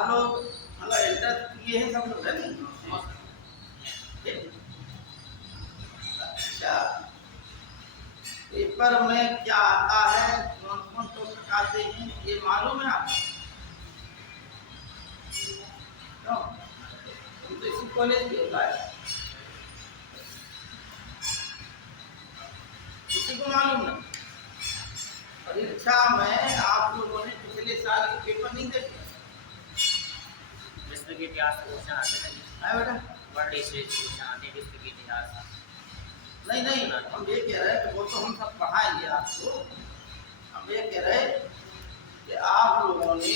आप लोग मतलब इंटर किए हैं सब लोग है नहीं? अच्छा, पेपर में क्या आता है, कौन कौन टॉपिक आते हैं, ये मालूम है आपको? क्यों? तुम तो इसी कॉलेज के होता है, किसी को मालूम नहीं? परीक्षा में आप लोगों ने पिछले साल के पेपर नहीं देखे? विश्व के इतिहास क्वेश्चन आते हैं बेटा, वर्ल्ड हिस्ट्री क्वेश्चन आते हैं विश्व के इतिहास। नहीं नहीं, हम ये कह रहे हैं कि वो तो हम सब पढ़ाएंगे आपको। हम ये कह रहे हैं कि आप लोगों ने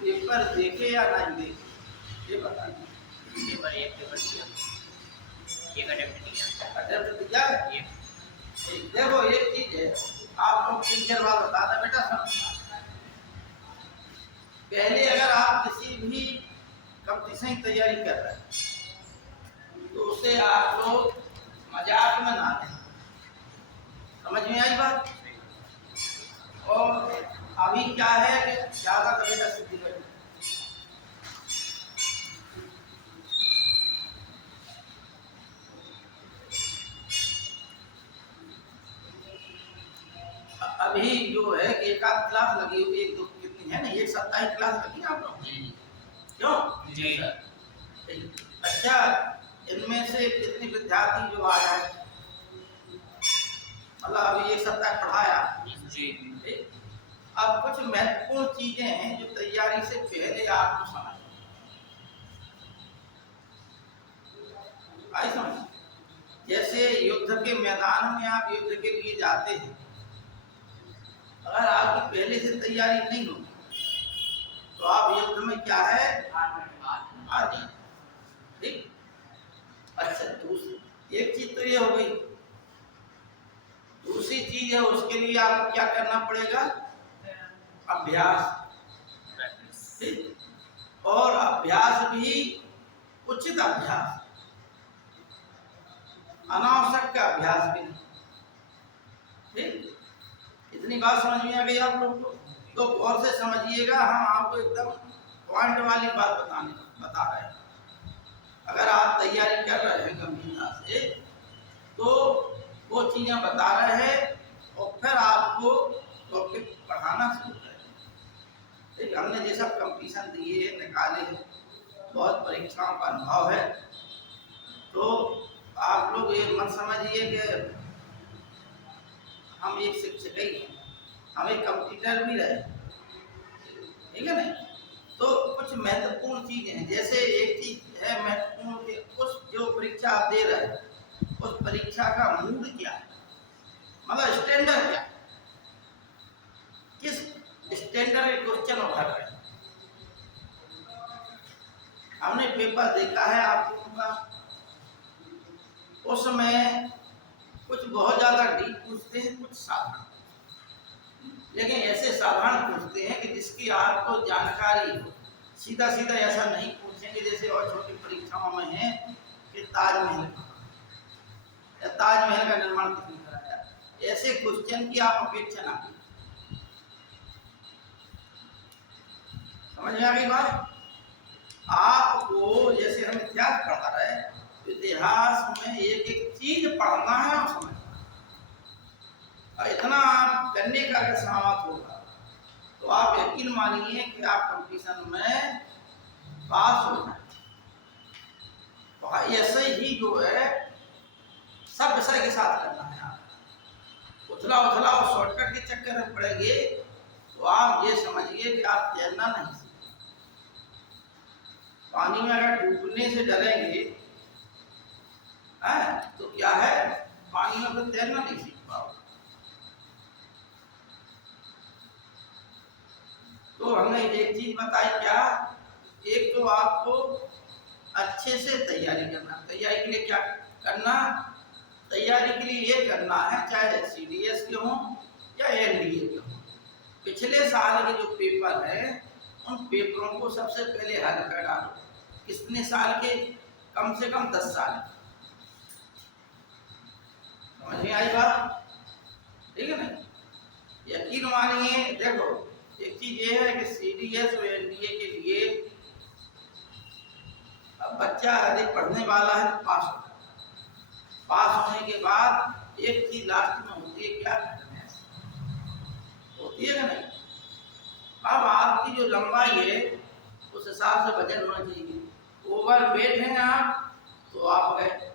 पेपर देखे या नहीं देखे, ये बताइए। पेपर एक पेपर दिया, एक अटेम्प्ट किया। अटेम्प्ट दिया है? देखो एक चीज है, आप लोग टीचर बात बता दे बेटा। सब पहले अगर आप किसी भी कंपटीशन की तैयारी कर रहे हैं तो उसे आप लोग मजाक में ना लें। समझ में आई बात? और अभी क्या है कि ज्यादा बेटा सिद्धि कर, अभी जो है कि एक आध क्लास लगी हुई, एक दो कितनी है ना, एक सप्ताह की क्लास लगी आप लोग? क्यों जी? अच्छा, इनमें से कितने विद्यार्थी जो आ जाए, मतलब अभी एक सप्ताह पढ़ाया जी। अब कुछ महत्वपूर्ण चीजें हैं जो तैयारी से पहले आपको समझ आई समझ। जैसे युद्ध के मैदान में आप युद्ध के लिए जाते हैं, अगर आपकी पहले से तैयारी नहीं हो तो आप युद्ध में क्या है, आदि। ठीक। अच्छा, दूसरी एक चीज तो ये हो गई। दूसरी चीज है, उसके लिए आपको क्या करना पड़ेगा, अभ्यास। ठीक। और अभ्यास भी उचित अभ्यास, अनावश्यक का अभ्यास भी नहीं। ठीक। इतनी बात समझ में आ गई आप लोग को? तो गौर से समझिएगा, हम आपको एकदम पॉइंट वाली बात बता रहे हैं। अगर आप तैयारी कर रहे हैं गंभीरता से तो वो चीजें बता रहे हैं और फिर आपको टॉपिक पढ़ाना शुरू करें। ठीक। हमने ये सब कंपटीशन दिए निकाले हैं, बहुत परीक्षाओं का अनुभव है, तो आप लोग ये मत समझिए कि हम एक शिक्षक ही हैं, हम एक कंप्यूटर भी रहे, ठीक है नहीं? तो कुछ महत्वपूर्ण चीजें हैं, जैसे एक चीज है महत्वपूर्ण कि उस जो परीक्षा आप दे रहे हैं उस परीक्षा का मूड क्या है, मतलब स्टैंडर्ड क्या है, किस स्टैंडर्ड के क्वेश्चन उभर रहे हैं। हमने पेपर देखा है आप लोगों का, उसमें कुछ बहुत ज्यादा डीप पूछते हैं, कुछ साधारण, लेकिन ऐसे साधारण पूछते हैं कि जिसकी आपको जानकारी हो। सीधा सीधा ऐसा नहीं पूछेंगे जैसे और छोटी परीक्षाओं में है कि ताजमहल या ताजमहल का निर्माण किसने कराया, ऐसे क्वेश्चन की आप अपेक्षा ना करें। समझ में आ गई बात? आपको जैसे हम इतिहास पढ़ा रहे हैं, इतिहास में एक एक चीज पढ़ना है और समझना, और इतना आप करने का अगर सामर्थ होगा तो आप यकीन मानिए कि आप कंपटीशन में पास हो जाए। तो ऐसे ही जो है सब विषय के साथ करना है। आप उथला उथला और शॉर्टकट के चक्कर में पड़ेंगे तो आप ये समझिए कि आप तैरना नहीं सीखेंगे। पानी में अगर डूबने से डरेंगे तो क्या है, पानी में तो तैरना नहीं सीख पाओगे। तो हमने एक चीज बताई क्या, एक तो आपको अच्छे से तैयारी करना। तैयारी के लिए क्या करना, तैयारी के लिए ये करना है, चाहे CDS के हों या NDA के हों, पिछले साल के जो पेपर है उन पेपरों को सबसे पहले हल कर डालो। कितने साल के, कम से कम 10 साल। समझ में आई बात? ठीक है ना? यकीन मानिए, देखो एक चीज ये है कि सीडीएस और एनडीए के लिए अब बच्चा यदि पढ़ने वाला है तो पास होगा। पास होने के बाद एक चीज लास्ट में होती है, क्या होती है कि नहीं? अब आपकी जो लंबाई है उस हिसाब से वजन होना चाहिए। ओवर वेट हैं आप तो आप गए,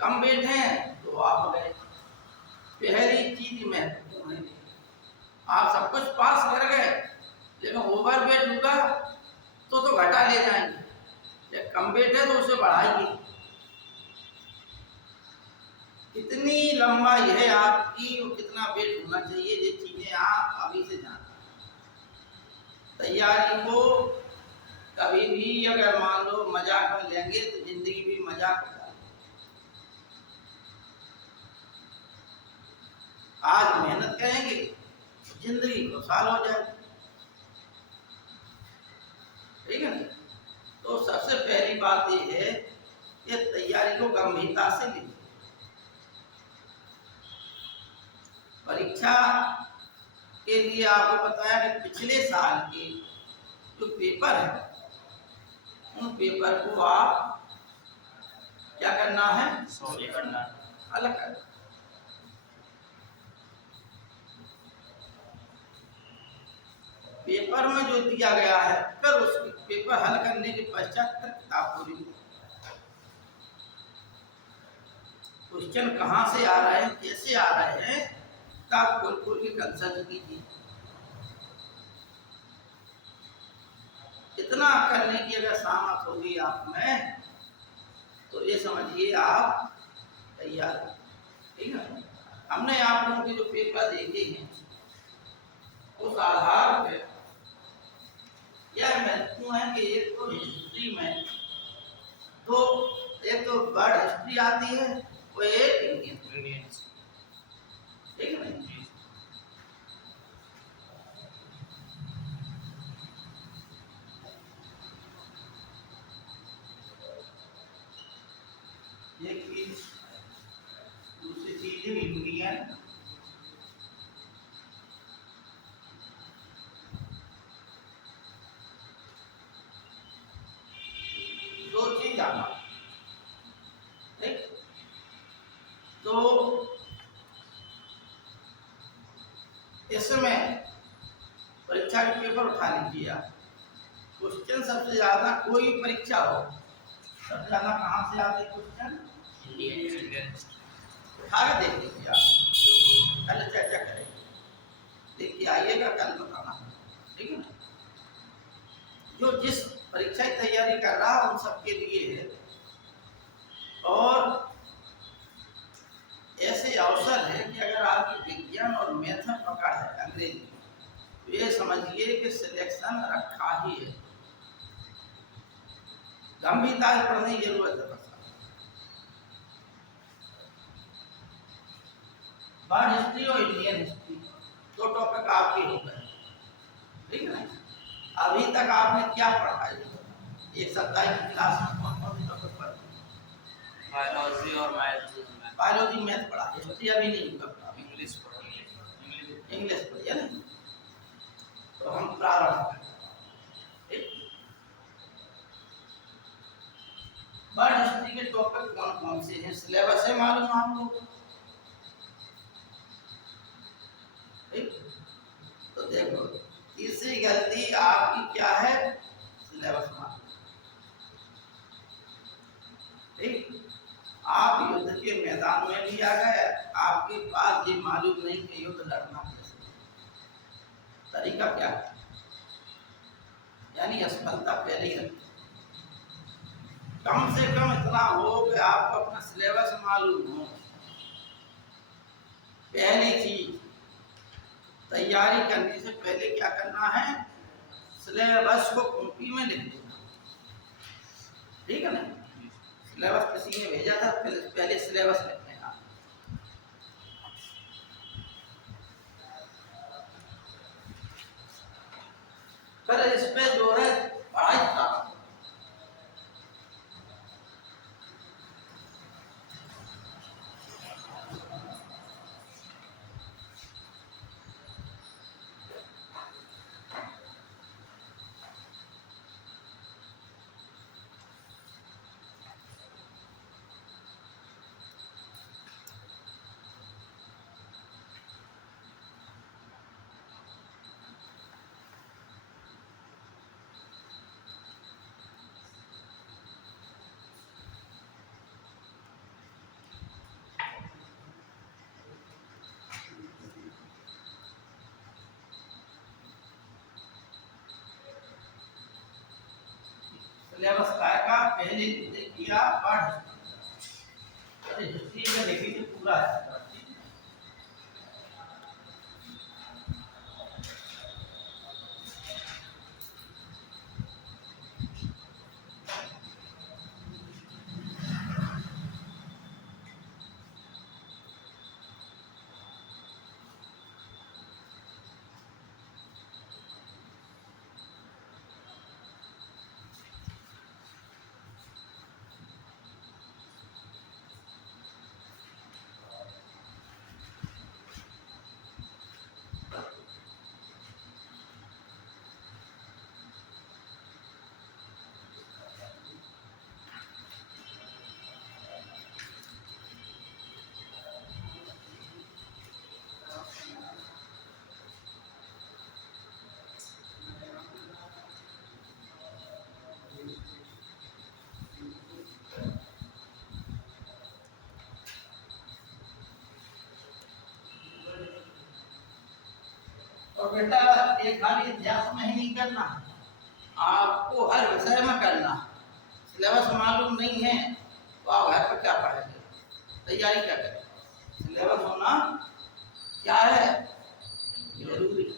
कम वेट हैं तो आप गए। पहली चीज महत्वपूर्ण है, आप सब कुछ पास कर गए लेकिन ओवर वेट होगा तो घटा ले जाएंगे, जब कम वेट है तो उसे बढ़ाइए। कितनी लंबाई है आपकी और कितना वेट होना चाहिए, ये चीजें आप अभी से जान। तैयारी को कभी भी अगर मान लो मजाक में लेंगे तो जिंदगी भी मजाक होता है। आज मेहनत करेंगे जिंदगी खुशहाल हो जाए, ठीक है ना? तो सबसे पहली बात ये है कि तैयारी को गंभीरता से लीजिए। परीक्षा के लिए आपको बताया कि पिछले साल के जो पेपर है उन पेपर को आप क्या करना है, अलग करना। पेपर में जो दिया गया है फिर उस पेपर हल करने के पश्चात फिर किताब पूरी। क्वेश्चन कहाँ से आ रहे हैं, कैसे आ रहे हैं, किताब खोल खोल के कंसल्ट कीजिए। इतना करने की अगर सामर्थ होगी आप में तो ये समझिए आप तैयार हो, ठीक है? हमने आप लोगों के जो पेपर देखे हैं उस आधार पर यह महत्वपूर्ण है कि एक तो हिस्ट्री में तो एक तो वर्ल्ड हिस्ट्री आती है वो एक इंडियन, ठीक है ना? ये चीज दूसरी चीजें भी हुई हैं। दो चीज आना, ठीक? तो इसमें परीक्षा के पेपर उठा लीजिए आप। क्वेश्चन सबसे ज्यादा कोई परीक्षा हो सबसे ज्यादा कहाँ से आते क्वेश्चन, उठा के देख लीजिए आप, कल चर्चा करेंगे, देख के आइएगा, कल बताना, ठीक है ना? जो जिस परीक्षा की तैयारी कर रहा उन सबके लिए है। और ऐसे अवसर है कि अगर आपकी विज्ञान और मैथ में पकड़ है अंग्रेजी, तो ये समझिए कि सिलेक्शन रखा ही है। गंभीरता से पढ़ने की जरूरत है। बस वर्ल्ड हिस्ट्री और इंडियन हिस्ट्री दो टॉपिक आपके हो गए, ठीक है ना? अभी तक आपने क्या पढ़ा है? एक सप्ताह की क्लास में कौन कौन से टॉपिक पढ़े? बायोलॉजी और मैथ। बायोलॉजी मैथ पढ़ा, हिस्ट्री अभी नहीं पढ़ा, इंग्लिश इंग्लिश पढ़ी है ना? तो हम प्रारंभ करें। वर्ल्ड हिस्ट्री के टॉपिक कौन कौन से हैं, सिलेबस है मालूम आपको, ठीक? तो देखो तीसरी गलती आपकी क्या है, सिलेबस मालूम, ठीक? आप युद्ध के मैदान में भी आ गए, आपके पास ये मालूम नहीं कि युद्ध लड़ना कैसे, तरीका क्या है, यानी असफलता पहले ही रखी। कम से कम इतना हो कि आपको अपना सिलेबस मालूम हो। पहली चीज तैयारी करने से पहले क्या करना है, सिलेबस को कॉपी में लिख देना, ठीक है ना? सिलेबस किसी ने भेजा था, पहले सिलेबस लिखने का। फिर इस पे जो है पढ़ाई का सिलेबस काय का पहले किया पढ़, अरे हिस्ट्री में देखिए तो पूरा है। और बेटा एक खाली इतिहास में ही नहीं करना, आपको हर विषय में करना। सिलेबस मालूम नहीं है तो आप घर पर क्या पढ़ेंगे, तैयारी क्या करें। सिलेबस होना क्या है, जरूरी।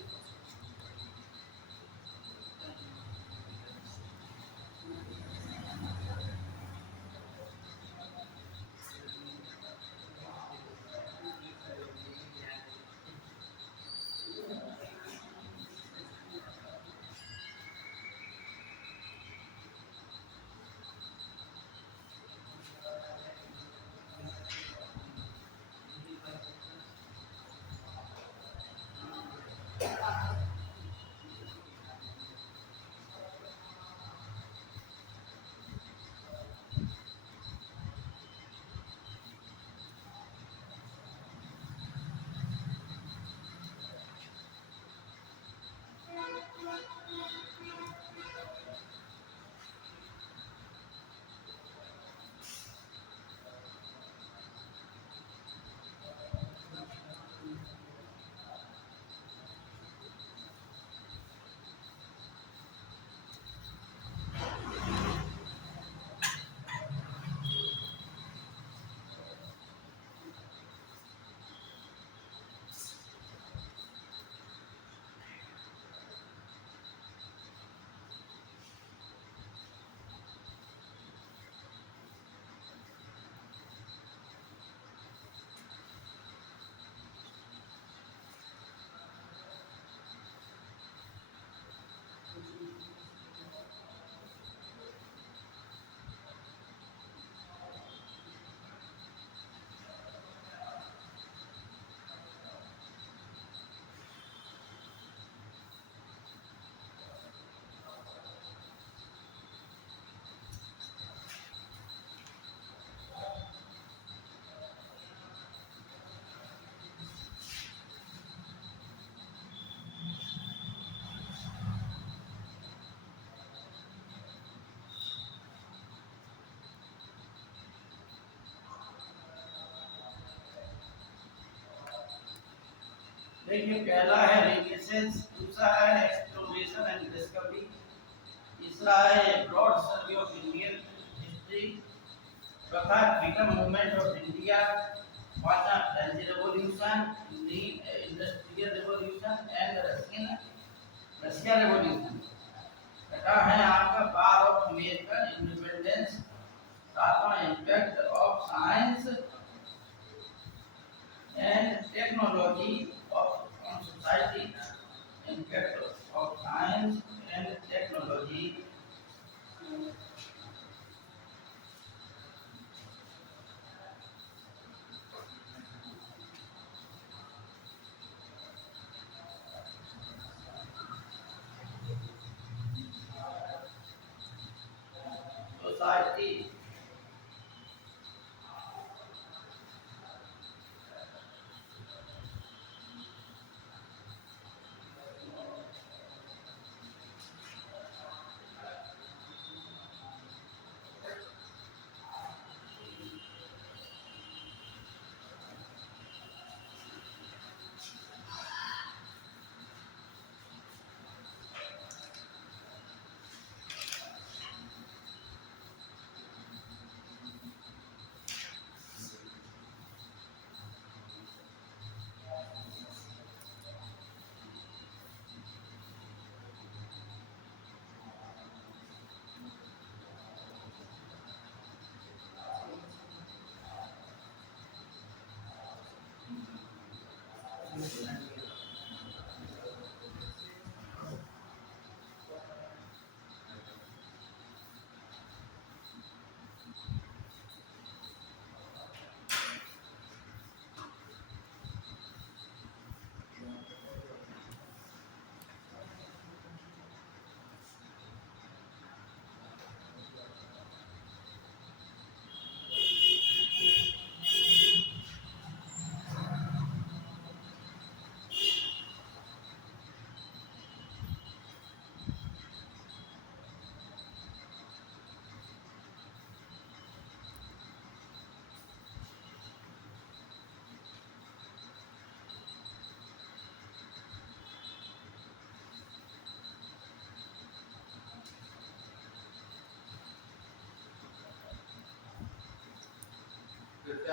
देखिए पहला है रिनेसेंस, दूसरा है एक्सप्लोरेशन एंड डिस्कवरी, तीसरा है broad survey of Indian history, चौथा फ्रीडम मूवमेंट ऑफ इंडिया, पांचवा French revolution, industrial revolution and Russia revolution, छठा है आपका वार ऑफ अमेरिकन इंडिपेंडेंस, सातवां impact of science and technology on society, impact of science and technology, society,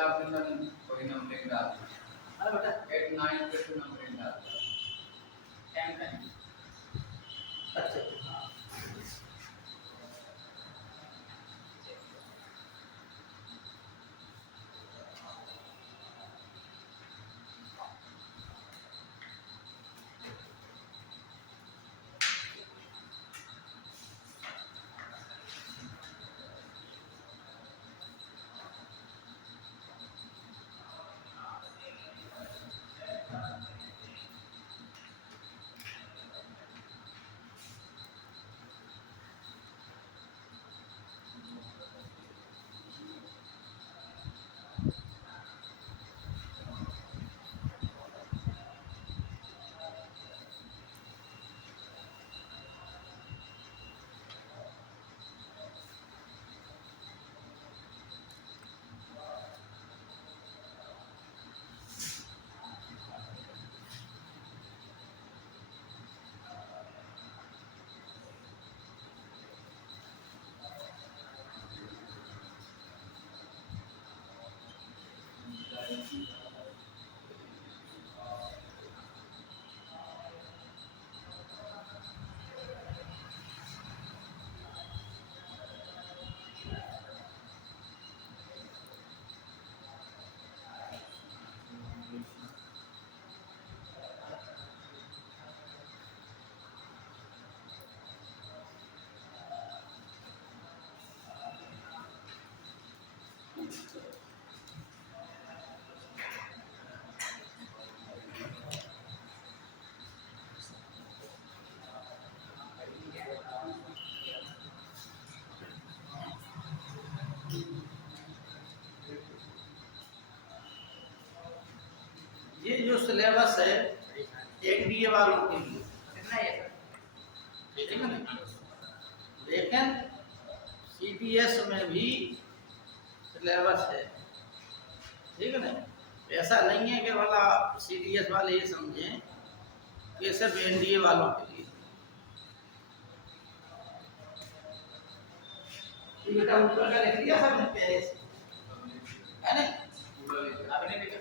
आपके अंदर कोई numbering डाल दो। अरे बेटा 8 9 पे तो नंबरिंग डाल दो। टाइम का नहीं। अच्छा हाँ। ये जो सिलेबस है एनडीए वालों के लिए कितना है सर? ठीक है ना, लेकिन सीडीएस में भी सिलेबस है, ठीक है ना। ऐसा नहीं है कि वाला सीडीएस वाले ये समझें कि सिर्फ एनडीए वालों के लिए। ये बेटा ऊपर का लिख दिया सबने पहले से, है ना? पूरा लिखा। आपने भी कर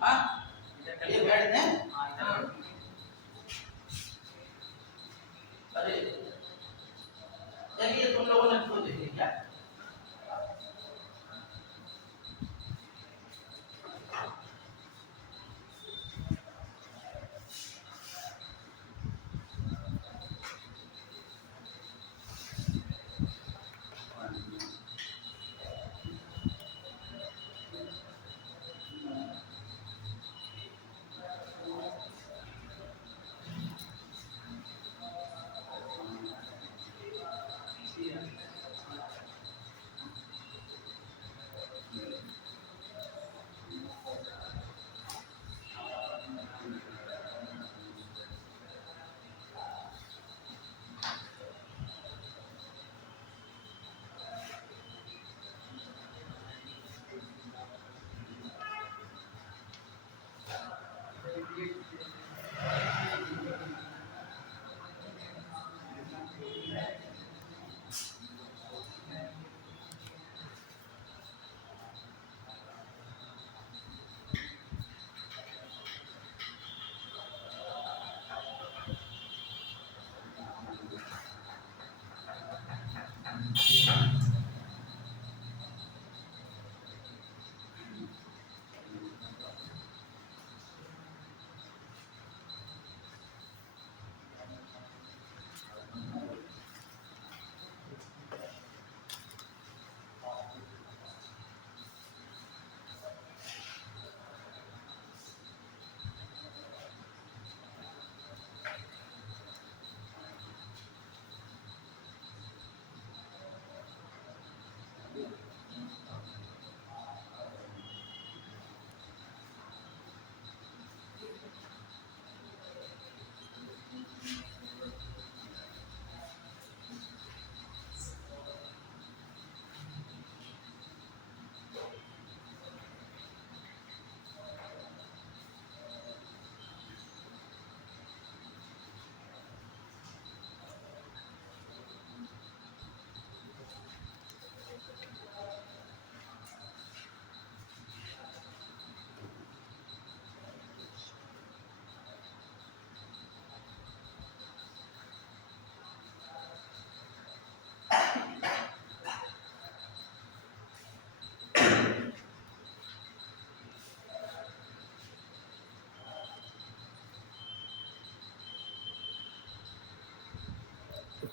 हाँ इधर कर ये बैठ दें। हाँ इधर अरे चलिए तुम लोगों ने खुद लिख लिया।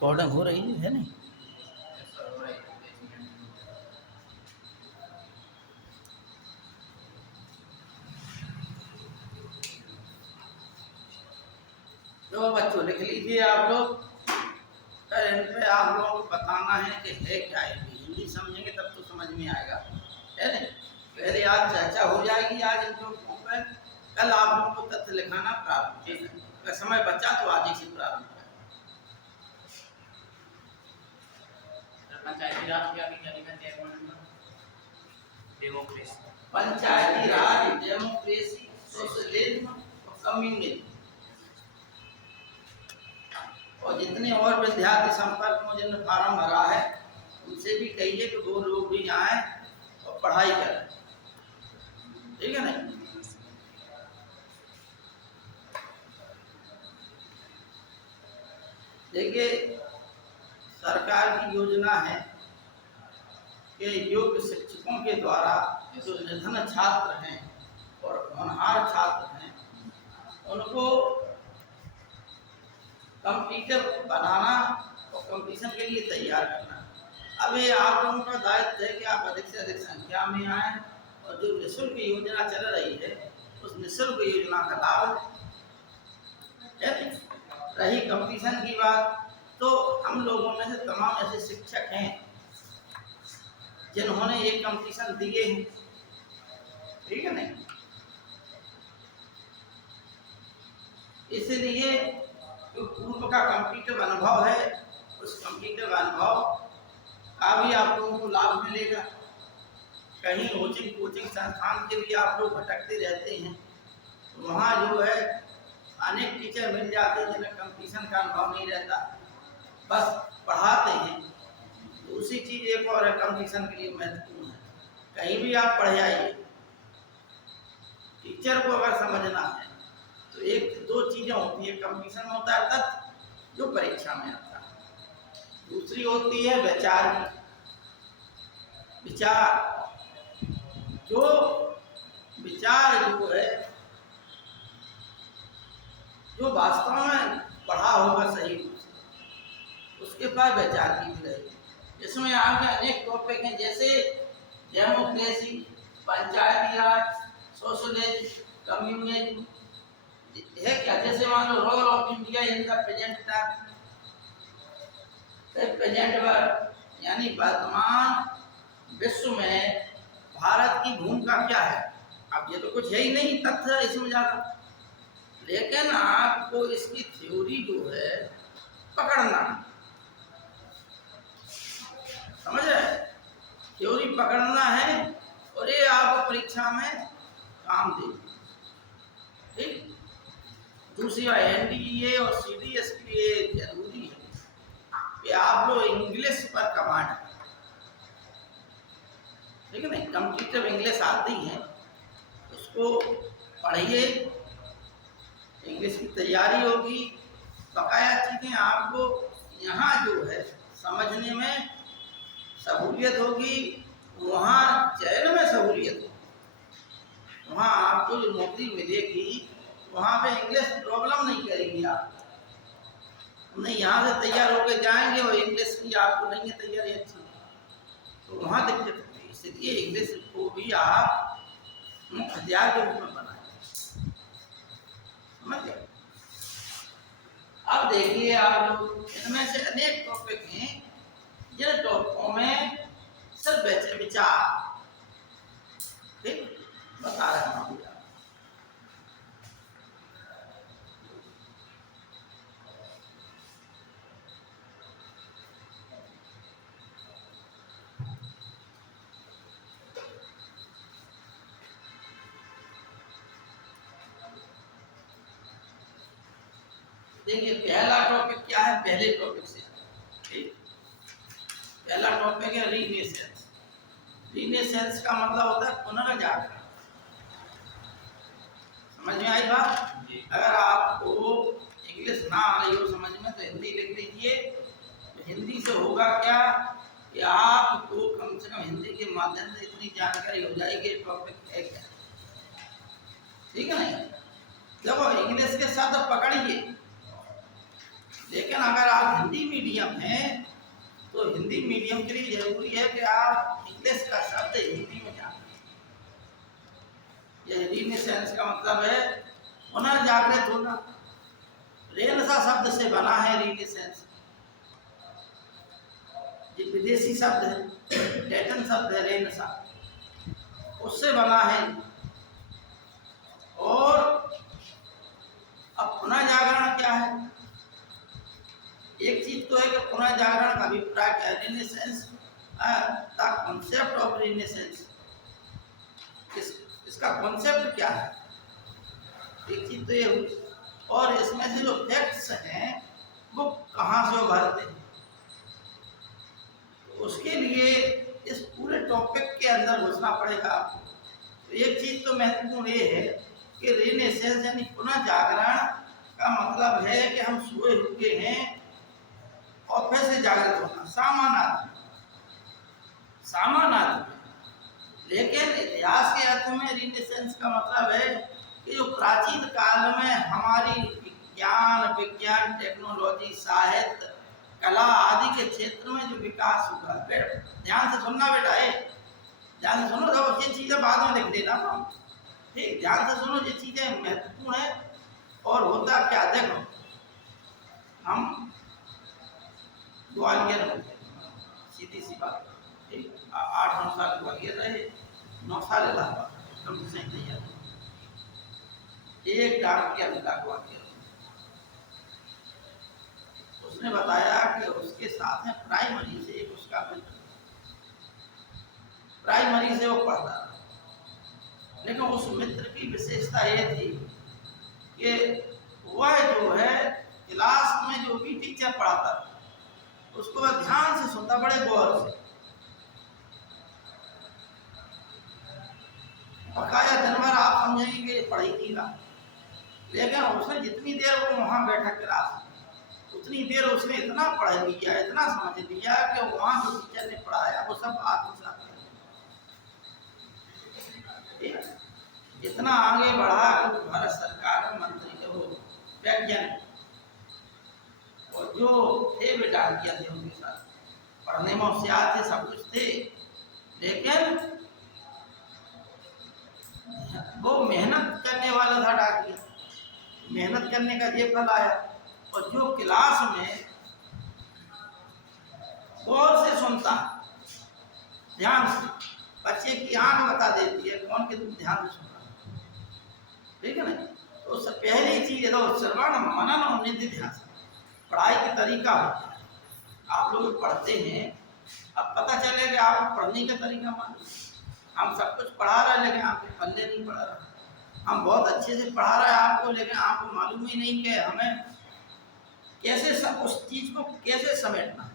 रिकॉर्डिंग हो रही है नहीं? Yes, sir, हो रही है, एक मिनट। तो बच्चों लिख लीजिए आप लोग। फिर इन पे आप लोगों को बताना है कि है क्या है। हिंदी समझेंगे तब तो समझ में आएगा, है नहीं? पहले आज चर्चा हो जाएगी आज इन टॉपिकों पर, कल आप लोगों को तथ्य लिखाना प्रारंभ है। अगर समय बचा तो आज ही से प्रारंभ है। पंचायती राज क्या कहते हैं अकाउंट नंबर? डेमोक्रेसी। पंचायती राज, डेमोक्रेसी, सोशलिज्म और कम्युनिज्म। और जितने और विद्यार्थी संपर्क में जिन्होंने फार्म भरा है उनसे भी कहिए कि वो लोग भी आए और पढ़ाई करें, ठीक है नहीं? देखिए, सरकार की योजना है कि योग्य शिक्षकों के द्वारा जो निर्धन छात्र हैं और होनहार छात्र हैं उनको कंप्यूटर बनाना और कंपटीशन के लिए तैयार करना। अब ये आप लोगों का दायित्व है कि आप अधिक से अधिक संख्या में आए और जो निःशुल्क योजना चल रही है उस निःशुल्क योजना का लाभ है। रही कंपटीशन की बात, तो हम लोगों में से तमाम ऐसे शिक्षक हैं जिन्होंने ये कंपटीशन दिए हैं, ठीक है नहीं? इसलिए जो पूर्व का कंप्यूटर अनुभव है उस कंप्यूटर अनुभव का भी आप लोगों को लाभ मिलेगा। कहीं कोचिंग संस्थान के लिए आप लोग भटकते रहते हैं, वहाँ जो है अनेक टीचर मिल जाते हैं जिन्हें कंपटीशन का अनुभव नहीं रहता, बस पढ़ाते हैं। दूसरी चीज़ एक और है कंपटीशन के लिए महत्वपूर्ण है, कहीं भी आप पढ़ जाइए, टीचर को अगर समझना है तो एक दो चीज़ें होती है। कंपटीशन में होता है तथ्य जो परीक्षा में आता है, दूसरी होती है विचार की, जो विचार जो है जो वास्तव में पढ़ा होगा सही रूप से, उसके पास विचार की भी रहेगी। इसमें आगे अनेक टॉपिक हैं जैसे democracy, panchayati raj, socialism, communism है क्या। जैसे मान लो role of India in the present world, यानी वर्तमान विश्व में भारत की भूमिका क्या है। अब ये तो कुछ है ही नहीं तथ्य इसमें ज़्यादा, लेकिन आपको इसकी थ्योरी जो है पकड़ना, समझ रहे? थ्योरी पकड़ना है और ये आपको परीक्षा में काम देगी, ठीक? दूसरी बात, एनडीए और सीडीएस के लिए जरूरी है कि आप लोग इंग्लिश पर कमांड, ठीक है नहीं? कंप्यूटर इंग्लिश आती है, उसको पढ़िए, इंग्लिश की तैयारी होगी, बकाया चीज़ें आपको यहाँ जो है समझने में सहूलियत होगी, वहाँ चयन में सहूलियत होगी। वहाँ आपको जो नौकरी मिलेगी वहाँ पे इंग्लिश प्रॉब्लम नहीं करेगी। आप नहीं यहाँ से तैयार होकर जाएंगे और इंग्लिश की आपको नहीं है तैयारी अच्छी, तो वहाँ दिक्कत होगी। इसलिए इंग्लिश को भी आप मुख्य हथियार के रूप में बनाएं, समझ गए? अब देखिए आप लोग, इनमें से अनेक टॉपिक हैं जिन टॉपिकों में सिर्फ विचार, ठीक, बता रहा हूँ। देखिए पहला टॉपिक क्या है, पहले टॉपिक से, ठीक? पहला टॉपिक है रीनेसेंस। रीनेसेंस का मतलब होता है पुनर्जागरण। समझ में आई बात? अगर आपको इंग्लिश ना आ रही हो समझ में तो हिंदी लिख लीजिए। तो हिंदी से होगा क्या कि आपको कम से कम हिंदी के माध्यम से इतनी जानकारी हो जाएगी टॉपिक है क्या, ठीक है नहीं? देखो इंग्लिश के शब्द पकड़िए, लेकिन अगर आप हिंदी मीडियम हैं तो हिंदी मीडियम के लिए जरूरी है कि आप इंग्लिश का शब्द हिंदी में जानें। यह रीनेसेंस का मतलब है पुनर्जागृत होना। रेनेसां शब्द से बना है रीनेसेंस, ये विदेशी शब्द है, लैटिन शब्द है रेनेसां, उससे बना है। और अब पुनर्जागरण क्या है? एक चीज तो है कि पुनर्जागरण का अभिप्राय क्या है, renaissance, the concept of renaissance, इसका कॉन्सेप्ट क्या है, एक चीज तो ये हुई। और इसमें से जो फैक्ट्स हैं वो कहाँ से उभरते हैं, तो उसके लिए इस पूरे टॉपिक के अंदर घुसना पड़ेगा आपको। तो एक चीज तो महत्वपूर्ण ये है कि रेनेसेंस यानी पुनः जागरण का मतलब है कि हम सोए हुए हैं और फिर से जागृत होना, सामान्य आदमी। लेकिन इतिहास के अर्थ में रेनेसेंस का मतलब है कि जो प्राचीन काल में हमारी विज्ञान, टेक्नोलॉजी, साहित्य, कला आदि के क्षेत्र में जो विकास हुआ। ध्यान से सुनना बेटा, ध्यान से सुनो, तो ये चीजें बाद में लिख देना ना, ठीक, ध्यान से सुनो, ये चीजें महत्वपूर्ण है। और होता क्या, देखो हम ग्वालियर में, सीधी सी बात, ठीक, 8-9 साल ग्वालियर रहे, 9 साल इलाहाबाद, कम से नहीं है। एक डाक के अंदर ग्वालियर, उसने बताया कि उसके साथ में प्राइमरी से एक उसका मित्र, प्राइमरी से वो पढ़ता था, लेकिन उस मित्र की विशेषता ये थी कि वह जो है क्लास में जो भी टीचर पढ़ाता था उसको वह ध्यान से सुनता, बड़े गौर से, बकाया दिन भर आप समझेंगे कि पढ़ाई की ना। लेकिन उसने जितनी देर वो वहाँ बैठा क्लास में, उतनी देर उसने इतना पढ़ लिया, इतना समझ लिया कि वहाँ जो टीचर ने पढ़ाया वो सब आत्मसात कर लिया। इतना आगे बढ़ा कि भारत सरकार में मंत्री हो, वैज्ञानिक, और जो थे बेटा किया थे उनके साथ, पढ़ने में होशियार थे, सब कुछ थे, लेकिन वो मेहनत करने वाला था डाकिया, मेहनत करने का ये फल आया। और जो क्लास में गौर से सुनता, ध्यान से, बच्चे की आंख बता देती है कौन के तुम ध्यान से सुनना, ठीक है ना। तो पहली चीज है तो श्रवण मनन और निधिध्यासन, पढ़ाई का तरीका होता है। आप लोग पढ़ते हैं, अब पता चले कि आप पढ़ने का तरीका मालूम, हम सब कुछ पढ़ा रहे हैं लेकिन आपके पल्ले नहीं पढ़ा रहा, हम बहुत अच्छे से पढ़ा रहे हैं आपको, लेकिन आपको मालूम ही नहीं कि हमें कैसे सब उस चीज को कैसे समेटना है।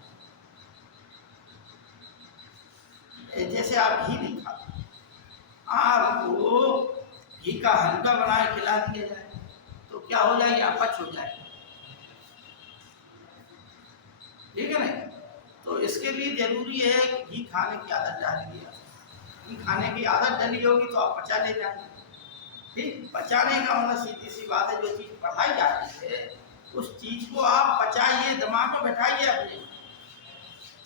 जैसे आप घी नहीं खाते, आपको घी का हलवा बना के खिला दिया जाए तो क्या हो जाएगी, अपच हो जाएगी, ठीक है ना। तो इसके लिए जरूरी है कि घी खाने की आदत डाली है, घी खाने की आदत डली होगी तो आप पचा ले जाएंगे, ठीक। पचाने का मतलब सीधी सी बात है, जो चीज पढ़ाई जाती है उस चीज को आप पचाइए, दिमाग में बैठाइए, अपने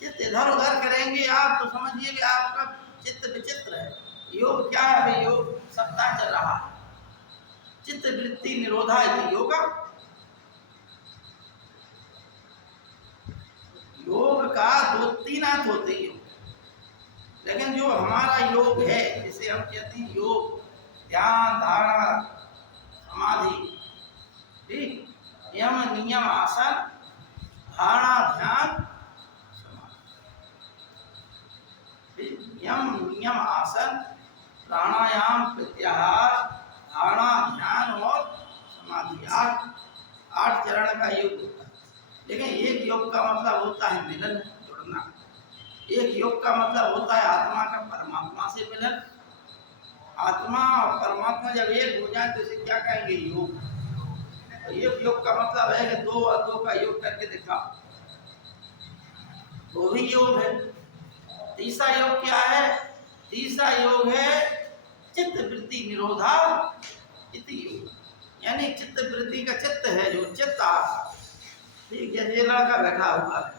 चित्त इधर उधर करेंगे आप तो समझिए कि आपका चित्त विचित्र है। योग क्या है भाई, योग सप्ताह चल रहा है, चित्त वृत्ति निरोधा है योगा। योग का 2-3 अर्थ होते हैं, लेकिन जो हमारा योग है, जिसे हम कहते हैं योग, ध्यान, धारणा, समाधि, ठीक, यम नियम आसन, धारणा, ध्यान, समाधि, यम नियम आसन, प्राणायाम, प्रत्याहार, धारणा, ध्यान और समाधि, 8 चरण का योग होता है। लेकिन एक योग का मतलब होता है मिलन, जुड़ना। एक योग का मतलब होता है आत्मा का परमात्मा से मिलन। आत्मा और परमात्मा जब एक हो जाए तो इसे क्या कहेंगे, योग। तो एक योग का मतलब है कि 2 और 2 का योग करके दिखाओ, वो भी योग है। तीसरा योग क्या है, तीसरा योग है चित्त वृत्ति निरोधा इति योग, यानी चित्त वृत्ति का चित्त है जो चित्त ठीक है, ये लड़का बैठा हुआ है,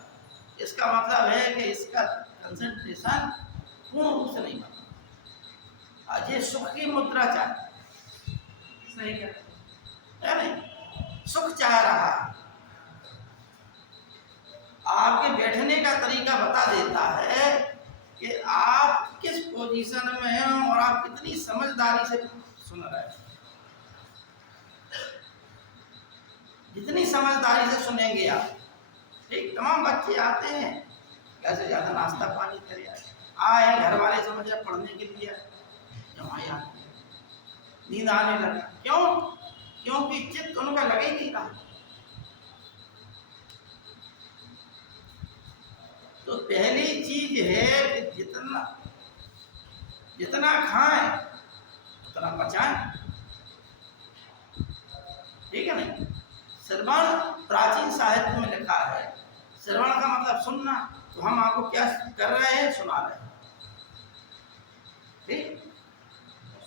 इसका मतलब है कि इसका कंसंट्रेशन पूर्ण रूप से नहीं बना। आज ये सुख की मुद्रा चाहे, सही कह है नहीं, सुख चाह रहा है। आपके बैठने का तरीका बता देता है कि आप किस पोजीशन में हैं और आप कितनी समझदारी से सुन रहे हैं। जितनी समझदारी से सुनेंगे आप, ठीक। तमाम बच्चे आते हैं, कैसे ज़्यादा नाश्ता पानी करे आए, घर वाले समझ रहे पढ़ने के लिए, जमाई आते हैं, नींद आने लगा। क्यों? क्योंकि चित्त उनका लगे ही नहीं रहा। तो पहली चीज है कि जितना खाएं उतना पचाएं, ठीक है नहीं। श्रवण प्राचीन साहित्य में लिखा है, श्रवण का मतलब सुनना। तो हम आपको क्या कर रहे हैं? सुना रहे हैं, ठीक।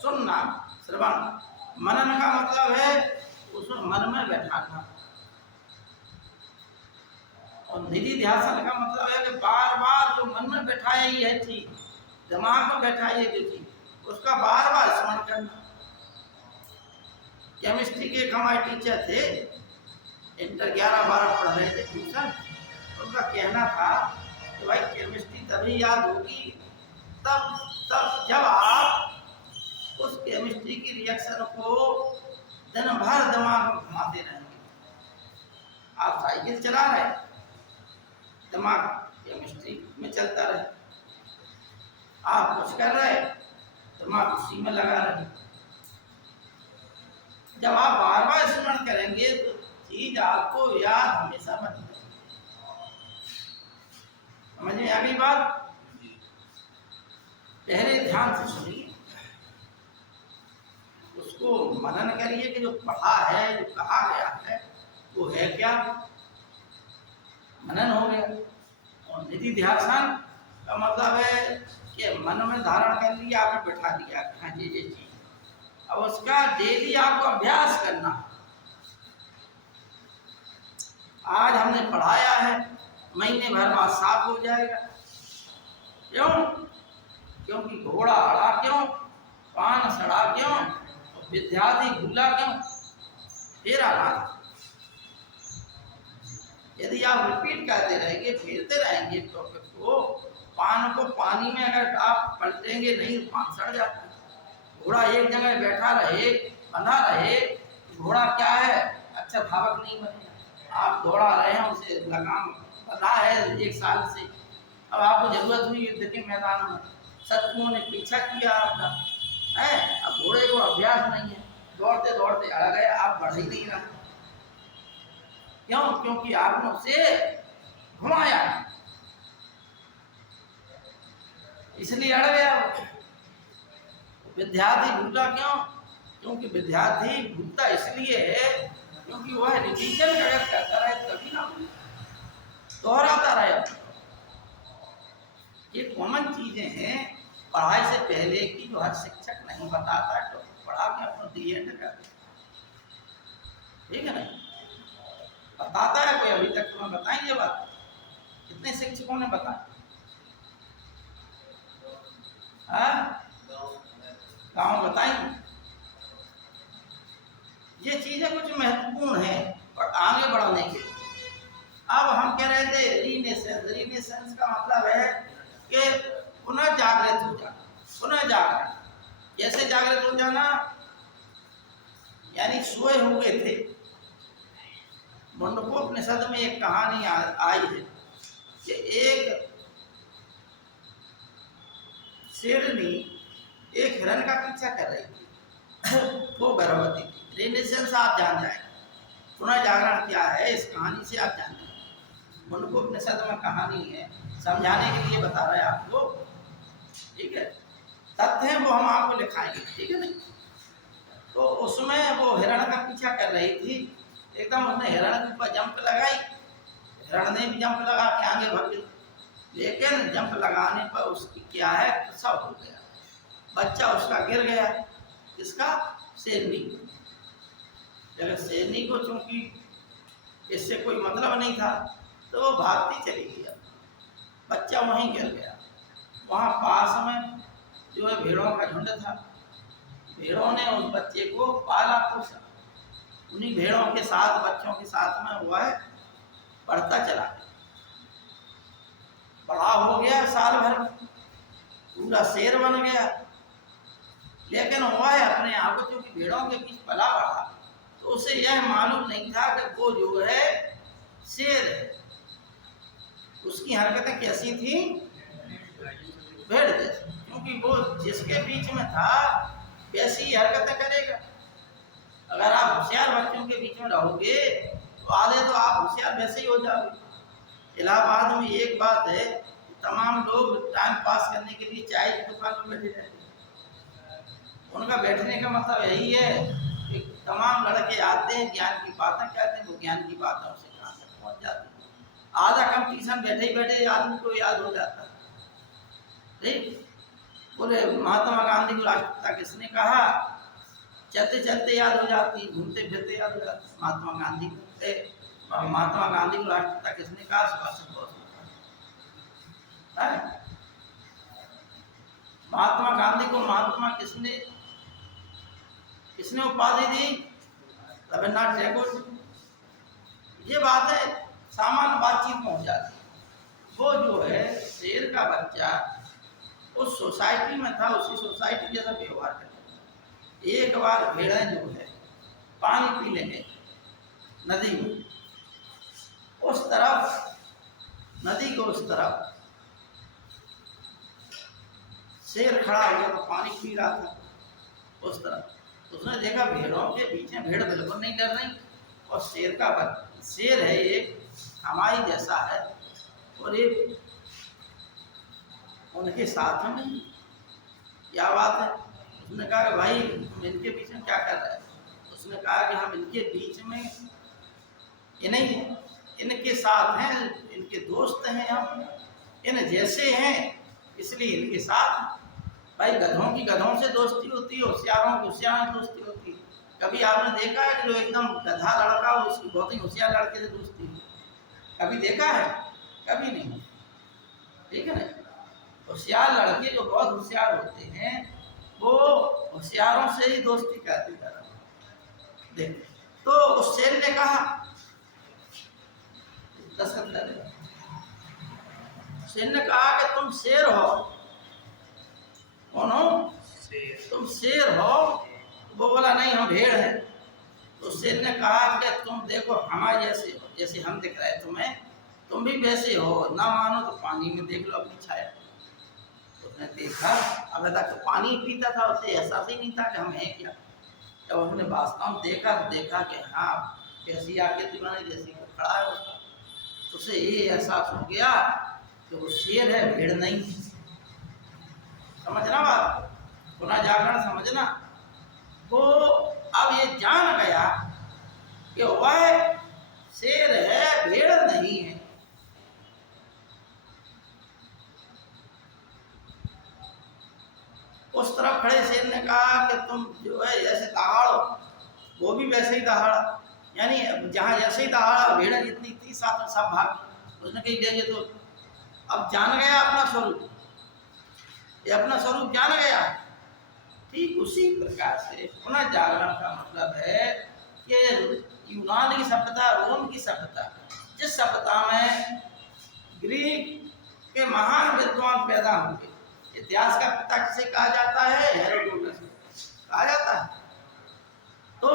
सुनना श्रवण। मनन का मतलब है उसमें मन में बैठाना, और निधि ध्यान का मतलब है कि बार बार जो मन में बैठाए ही है चीज, दिमाग में बैठाई है जो चीज, उसका बार बार स्मरण करना। केमिस्ट्री के एक हमारे टीचर थे, इंटर 11-12 पढ़ रहे थे ट्यूशन। उनका कहना था कि भाई केमिस्ट्री तभी याद होगी तब जब आप उस केमिस्ट्री की रिएक्शन को दिन भर दिमाग में घुमाते रहेंगे। आप साइकिल चला रहे, दिमाग केमिस्ट्री में चलता रहे, आप कुछ कर रहे, दिमाग उसी में लगा रहे। जब आप बार बार स्मरण करेंगे तो चीज आपको याद हमेशा बनी रहेगी। समझ में आ गई बात? पहले ध्यान से सुनिए, उसको मनन करिए कि जो पढ़ा है, जो कहा गया है, वो है क्या, मनन हो गया। और निधि ध्यान का मतलब है कि मन में धारण कर लिया, आपने बैठा दिया, हाँ जी ये चीज। अब उसका डेली आपको अभ्यास करना। आज हमने पढ़ाया है, महीने भर बाद साफ हो जाएगा। क्यों? क्योंकि घोड़ा अड़ा क्यों, पान सड़ा क्यों, विद्यार्थी भूला क्यों, फेरा ना। यदि आप रिपीट करते रहेंगे, फेरते रहेंगे टॉपिक को, पान को पानी में अगर आप पलटेंगे नहीं, पान सड़ जाता है। घोड़ा एक जगह बैठा रहे, बंधा रहे, घोड़ा क्या है, अच्छा धावक नहीं बनेगा। आप दौड़ा रहे हैं, उसे लगाम बंधा है 1 साल से, अब आपको जरूरत हुई युद्ध के मैदान में, शत्रुओं ने पीछा किया आपका है, अब घोड़े को अभ्यास नहीं है, दौड़ते दौड़ते अड़ गए, आप बढ़ ही नहीं रहे। क्यों? क्योंकि आपने उसे घुमाया, इसलिए अड़ गया। विद्यार्थी भूला क्यों? क्योंकि विद्यार्थी भूलता इसलिए है क्योंकि वह रिवीजन अगर करता रहे तभी ना दोहराता रहे। ये कॉमन चीजें हैं पढ़ाई से पहले की, जो हर शिक्षक नहीं बताता, तो पढ़ा के अपना दिए कर, ठीक है ना। बताता है कोई? अभी तक तुम्हें बताएं ये बात? कितने शिक्षकों ने बताया? गाँव बताएंगे। ये चीजें कुछ महत्वपूर्ण हैं और आगे बढ़ने के। अब हम कह रहे थे रीनेसेंस। रीनेसेंस का मतलब है कि पुनः जागृत हो जाना, पुनः जागरण। कैसे जागृत हो जाना? यानी सोए हुए थे। मुंडकोपनिषद में एक कहानी आई है कि एक शेरनी एक हिरण का पीछा कर रही थी, वो गर्भवती थी। रेनेसेंस आप जान जाएंगे, पुनः जागरण क्या है इस कहानी से आप जान जाएंगे। मुंडकोपनिषद में कहानी है, समझाने के लिए बता रहे हैं आपको, ठीक है। तथ्य है वो हम आपको लिखाएंगे, ठीक है नहीं। तो उसमें वो हिरण का पीछा कर रही थी, एकदम उसने हिरण के ऊपर जंप लगाई, हिरण ने भी जंप लगा के आगे भाग गई, लेकिन जंप लगाने पर उसकी क्या है, प्रसव हो गया, बच्चा उसका गिर गया। किसका? शेरनी। जब शेरनी को चूंकि इससे कोई मतलब नहीं था, तो वो भागती चली गई। बच्चा वहीं गिर गया। वहाँ पास में जो है भेड़ों का झुंड था, भेड़ों ने उस बच्चे को पाला पोसा, उन्हीं भेड़ों के साथ बच्चों के साथ में हुआ है बढ़ता चला गया, बड़ा हो गया, साल भर पूरा शेर बन गया। लेकिन हुआ है अपने आप को क्योंकि भेड़ों के बीच पला बढ़ा, तो उसे यह मालूम नहीं था कि वो जो है शेर है। उसकी हरकतें कैसी थी? भेड़ जैसी, क्योंकि वो जिसके बीच में था वैसी ही हरकतें करेगा। अगर आप होशियार बच्चों के बीच में रहोगे तो आधे तो आप होशियार वैसे ही हो जाओगे। इलाहाबाद में एक बात है, तमाम लोग टाइम पास करने के लिए चाय की दुकान में बैठे रहते हैं। उनका बैठने का मतलब यही है कि तमाम लड़के आते हैं, ज्ञान की बातें कहते हैं, वो ज्ञान की बातों से कहाँ तक पहुँच जाते हैं। आधा कंपटीशन बैठे ही बैठे आदमी को याद हो जाता है। ठीक, बोले महात्मा गांधी को राष्ट्रपिता किसने कहा? चलते चलते याद हो जाती, घूमते फिरते याद हो जाती। महात्मा गांधी को राष्ट्रपिता किसने कहा? सुभाष चंद्र बोस ने। महात्मा गांधी को महात्मा किसने उपाधि दी? रविन्द्रनाथ टैगोर। ये बात है, सामान्य बातचीत में हो जाती है। वो जो है शेर का बच्चा उस सोसाइटी में था, उसी सोसाइटी जैसा व्यवहार करता। एक बार भेड़ें जो है पानी पी लेंगे नदी में, उस तरफ नदी को उस तरफ शेर खड़ा हो गया, तो पानी पी रहा था उस तरफ। तो उसने देखा भेड़ों के बीच में भेड़ बिल्कुल नहीं डर रही, और शेर है एक हमारी जैसा है, और एक उनके साथ में क्या बात है? उसने कहा कि भाई तुम इनके बीच में क्या कर रहे हैं? उसने कहा कि हम इनके बीच में ये नहीं, इनके साथ हैं, इनके दोस्त हैं, हम इन जैसे हैं इसलिए इनके साथ। भाई गधों की गधों से दोस्ती होती है, होशियारों की होशियारों से दोस्ती होती है। कभी आपने देखा है कि जो एकदम गधा लड़का हो उसकी बहुत ही होशियार लड़के से दोस्ती हो? कभी देखा है? कभी नहीं। ठीक है ना? होशियार लड़के जो बहुत होशियार होते हैं वो होशियारों से ही दोस्ती करते हैं। देख, तो उस शेर ने कहा, शेर ने कहा कि तुम शेर हो। कौन हो? तुम शेर हो। वो बोला नहीं, हम भेड़ हैं। तो शेर ने कहा कि तुम देखो हमारे जैसे हो, जैसे हम दिख रहे हैं तुम्हें, तुम भी वैसे हो। ना मानो तो पानी में देख लो अपनी छाया। उसने देखा, अब तक तो पानी पीता था, उसे एहसास ही नहीं था कि हम हैं क्या। जब उसने वास्तव में देखा तो देखा कि हाँ कैसी आकृति बनी, जैसी को खड़ा है उसका, तो उसे ये एहसास हो गया कि वो शेर है, भेड़ नहीं। समझना बात, पुनः जागरण समझना। वो अब ये जान गया कि वह शेर है, भेड़ नहीं है। उस तरफ खड़े शेर ने कहा कि तुम जो है जैसे दहाड़ो, वो भी वैसे ही दहाड़ा, यानी जहाँ जैसे ही दहाड़ा भेड़ जितनी थी साथ में सब भाग। उसने कही ये तो अब जान गया अपना स्वरूप, ये अपना स्वरूप जान गया। ठीक उसी प्रकार से पुनः जागरण का मतलब है कि यूनान की सभ्यता, रोम की सभ्यता, जिस सभ्यता में ग्रीक के महान विद्वान पैदा होंगे, इतिहास का पिता किसे कहा जाता है? हेरोडोटस कहा जाता है। तो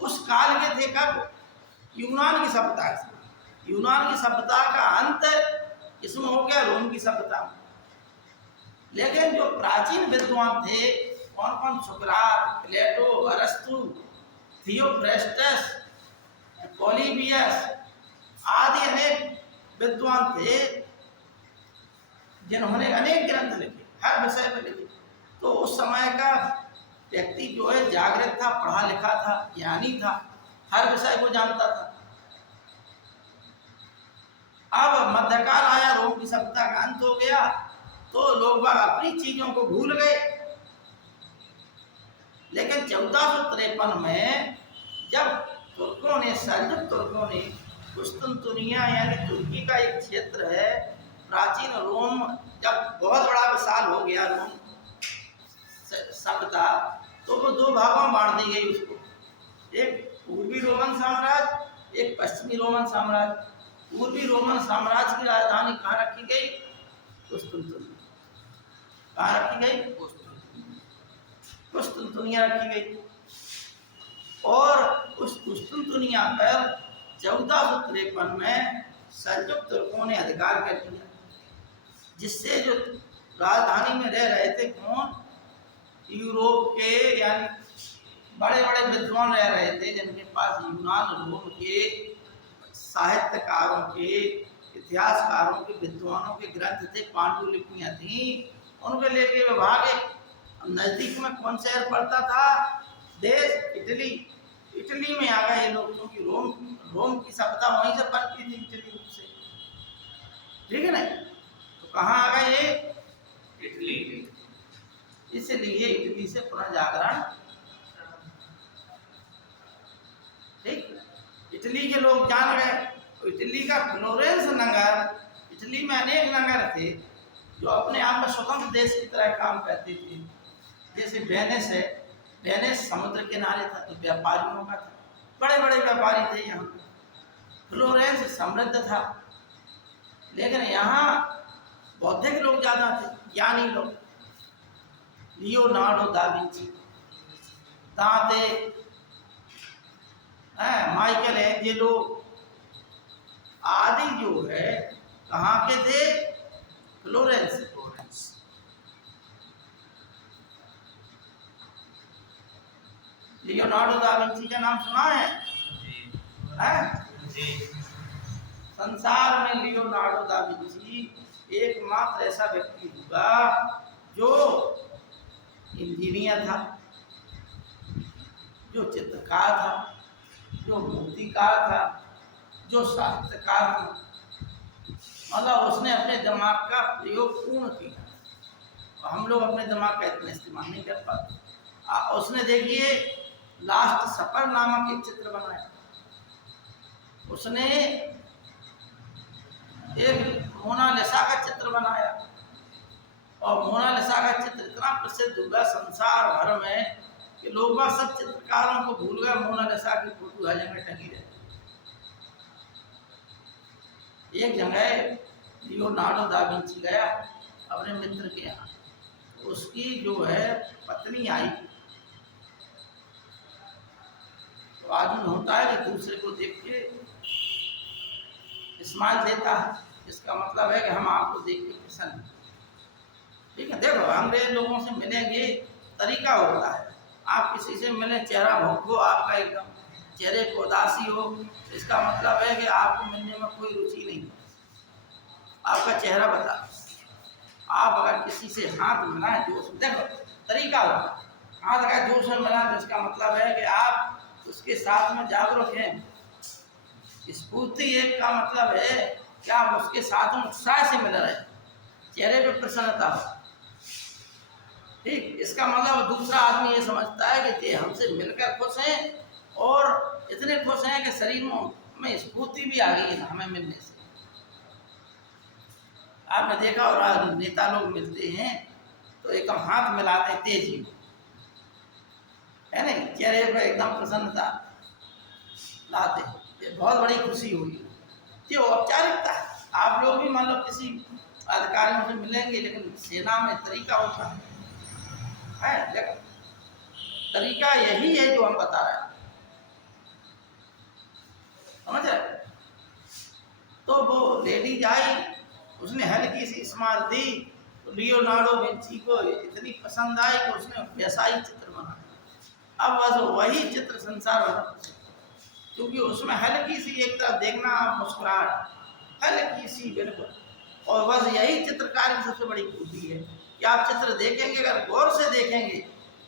उस काल के थे कब? यूनान की सभ्यता से। यूनान की सभ्यता का अंत इसमें हो गया रोम की सभ्यता में। लेकिन जो प्राचीन विद्वान थे, कौन कौन? सुकरात, प्लेटो, अरस्तु, थियोफ्रेस्टस, पॉलीबियस आदि अनेक विद्वान थे जिन्होंने अनेक ग्रंथ लिखे, हर विषय पर लिखे। तो उस समय का व्यक्ति जो है जागृत था, पढ़ा लिखा था, ज्ञानी था, हर विषय को जानता था। अब मध्यकाल आया, रोम की सभ्यता का अंत हो गया, तो लोग अपनी चीजों को भूल गए। लेकिन 1453 में जब तुर्कों ने, सेल्जुक तुर्कों ने कुस्तुनतुनिया यानी तुर्की का एक क्षेत्र है। प्राचीन रोम जब बहुत बड़ा विशाल हो गया रोम सभ्यता, तो वो दो भागों में बांट दी गई उसको। एक पूर्वी रोमन साम्राज्य, एक पश्चिमी रोमन साम्राज्य। पूर्वी रोमन साम्राज्य की राजधानी कहाँ रखी गई? कुस्तुनतुनिया। कहाँ रखी गई? कुस्तुनतुनिया रखी गई। और उस कुस्तुनतुनिया पर 1453 में सल्जुक तुर्कों ने अधिकार कर लिया, जिससे जो राजधानी में रह रहे थे कौन? यूरोप के यानी बड़े बड़े विद्वान रह रहे थे, जिनके पास यूनान रोम के साहित्यकारों के, इतिहासकारों के, विद्वानों के ग्रंथ थे, पांडुलिपियां थी। उनके लेके विभाग एक नजदीक में कौन शहर पड़ता था? देश इटली। इटली में आ गए ये लोग, क्योंकि रोम की सभ्यता वहीं से बनती थी, इटली से। ठीक है ना? तो कहाँ आ गए ये? इटली। इसलिए इटली से पुनः जागरण। ठीक, इटली के लोग जान गए। तो इटली का फ्लोरेंस नगर, इटली में अनेक नगर थे जो अपने आप में स्वतंत्र देश की तरह काम करते थे। जैसे वेनिस है, वेनिस समुद्र किनारे था तो व्यापारियों का था, बड़े बड़े व्यापारी थे यहाँ। फ्लोरेंस समृद्ध था, लेकिन यहाँ बौद्धिक लोग ज़्यादा थे, ज्ञानी लोग। लियोनार्डो दा विंची, दांते, माइकल एंजेलो आदि जो है कहाँ के थे? फ्लोरेंस। लियोनार्डो दा विंची का नाम सुना है? जी। संसार में लियोनार्डो दा विंची एकमात्र ऐसा व्यक्ति होगा जो इंजीनियर था, जो चित्रकार था, जो मूर्तिकार था, जो साहित्यकार था। मतलब उसने अपने दिमाग का प्रयोग पूर्ण किया। हम लोग अपने दिमाग का इतना इस्तेमाल नहीं कर पाते। उसने देखिए लास्ट सफर नामक एक चित्र बनाया। उसने एक मोनालिसा का चित्र बनाया, और मोनालिसा का चित्र इतना प्रसिद्ध हुआ संसार भर में कि लोग सब चित्रकारों को भूल गए। मोनालिसा की फोटो हर जगह टंगी रहे। एक जगह लियोनार्डो दा विंची गया अपने मित्र के यहाँ, उसकी जो है पत्नी आई। तो आदमी होता है कि दूसरे को देख के स्माइल देता है, इसका मतलब है कि हम आपको देख के प्रसन्न हैं। ठीक है, देखो अंग्रेज लोगों से मिलेंगे तरीका होता है। आप किसी से मिले, चेहरा भौंको आपका एकदम, चेहरे को उदासी हो, इसका मतलब है कि आपको मिलने में कोई रुचि नहीं। आपका चेहरा बता। आप अगर किसी से हाथ मिलाएं जोश में, देखो तरीका होता है, हाथ का जोश में मिलाएं तो इसका मतलब है कि आप उसके साथ में जागरूक हैं। स्फूर्ति एक का मतलब है कि आप उसके साथ में उत्साह से मिल रहे हैं, चेहरे पे प्रसन्नता हो। ठीक, इसका मतलब दूसरा आदमी ये समझता है कि ये हमसे मिलकर खुश हैं, और इतने खुश हैं कि शरीर में स्फूर्ति भी आ गई है हमें मिलने से। आपने देखा और नेता लोग मिलते हैं तो एकदम हाथ मिलाते तेजी है नहीं, चेहरे पर एकदम प्रसन्नता लाते हैं। ये बहुत बड़ी खुशी हुई। ये औपचारिकता है। आप लोग भी मान लो किसी अधिकारियों से मिलेंगे, लेकिन सेना में तरीका होता है लेकिन तरीका यही है जो हम बता रहे हैं, समझ रहे? तो वो लेडीज आई, उसने हल्की सी स्माइल दी, तो लियोनार्डो विंची को इतनी पसंद आई कि उसने वैसा ही चित्र बनाया। अब बस वही चित्र संसार भर, क्योंकि उसमें हल्की सी एक तरफ देखना आप मुस्कुराहट, हल्की सी बिल्कुल। और बस यही चित्रकारी की सबसे बड़ी खूबी है कि आप चित्र देखेंगे, अगर गौर से देखेंगे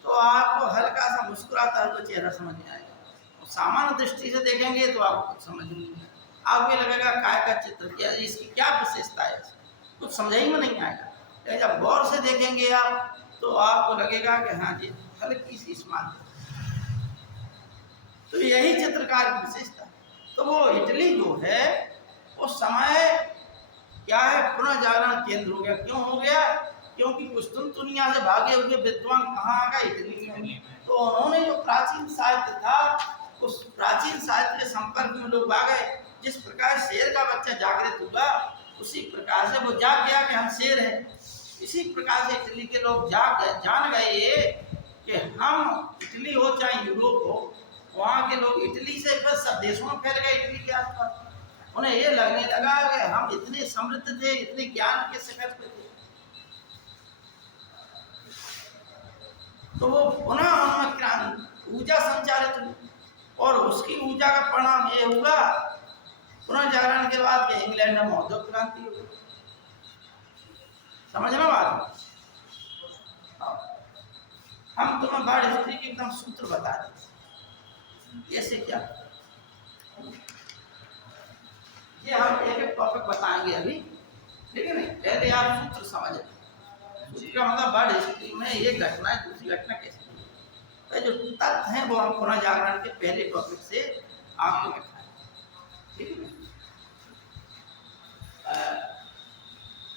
तो आपको हल्का सा मुस्कुराता हुआ चेहरा समझ में आएगा। और सामान्य दृष्टि से देखेंगे तो आपको कुछ समझ नहीं आएगा। आपको लगेगा काय का चित्र, क्या इसकी क्या विशेषता है, कुछ समझ ही में नहीं आएगा। लेकिन जब गौर से देखेंगे आप तो आपको लगेगा कि हाँ जी हल्की सी स्मार्ट। तो यही चित्रकार की विशेषता है। तो वो इटली जो है उस समय क्या है, पुनर्जागरण केंद्र हो गया। क्यों हो गया? क्योंकि कुस्तुनतुनिया से भागे हुए विद्वान कहाँ आ गए? इटली में। तो उन्होंने जो प्राचीन साहित्य था उस प्राचीन साहित्य के संपर्क में लोग आ गए। जिस प्रकार शेर का बच्चा जागृत हुआ उसी प्रकार से वो जाग गया कि हम शेर हैं। इसी प्रकार से इटली के लोग जान गए कि हम इटली हो चाहे यूरोप हो, वहाँ के लोग इटली से बस सब देशों में फैल गए इटली के आसपास। उन्हें ये लगने लगा कि हम इतने समृद्ध थे, इतने ज्ञान के शिखर पे थे। तो वो पुनः उनमें ऊर्जा संचालित हुई और उसकी ऊर्जा का परिणाम ये हुआ पुनर्जागरण के बाद के इंग्लैंड में औद्योगिक क्रांति हो गई। समझना बात? हम तुम्हें वर्ल्ड हिस्ट्री के एकदम सूत्र बता दें कैसे क्या। ये हम एक एक टॉपिक बताएंगे अभी, ठीक है नहीं? पहले आप सूत्र समझ। सूत्र का मतलब वर्ल्ड हिस्ट्री में एक घटना है दूसरी घटना कैसे, जो तथ्य हैं वो हम पुनर्जागरण के पहले टॉपिक से आपको दिखाएं, ठीक है?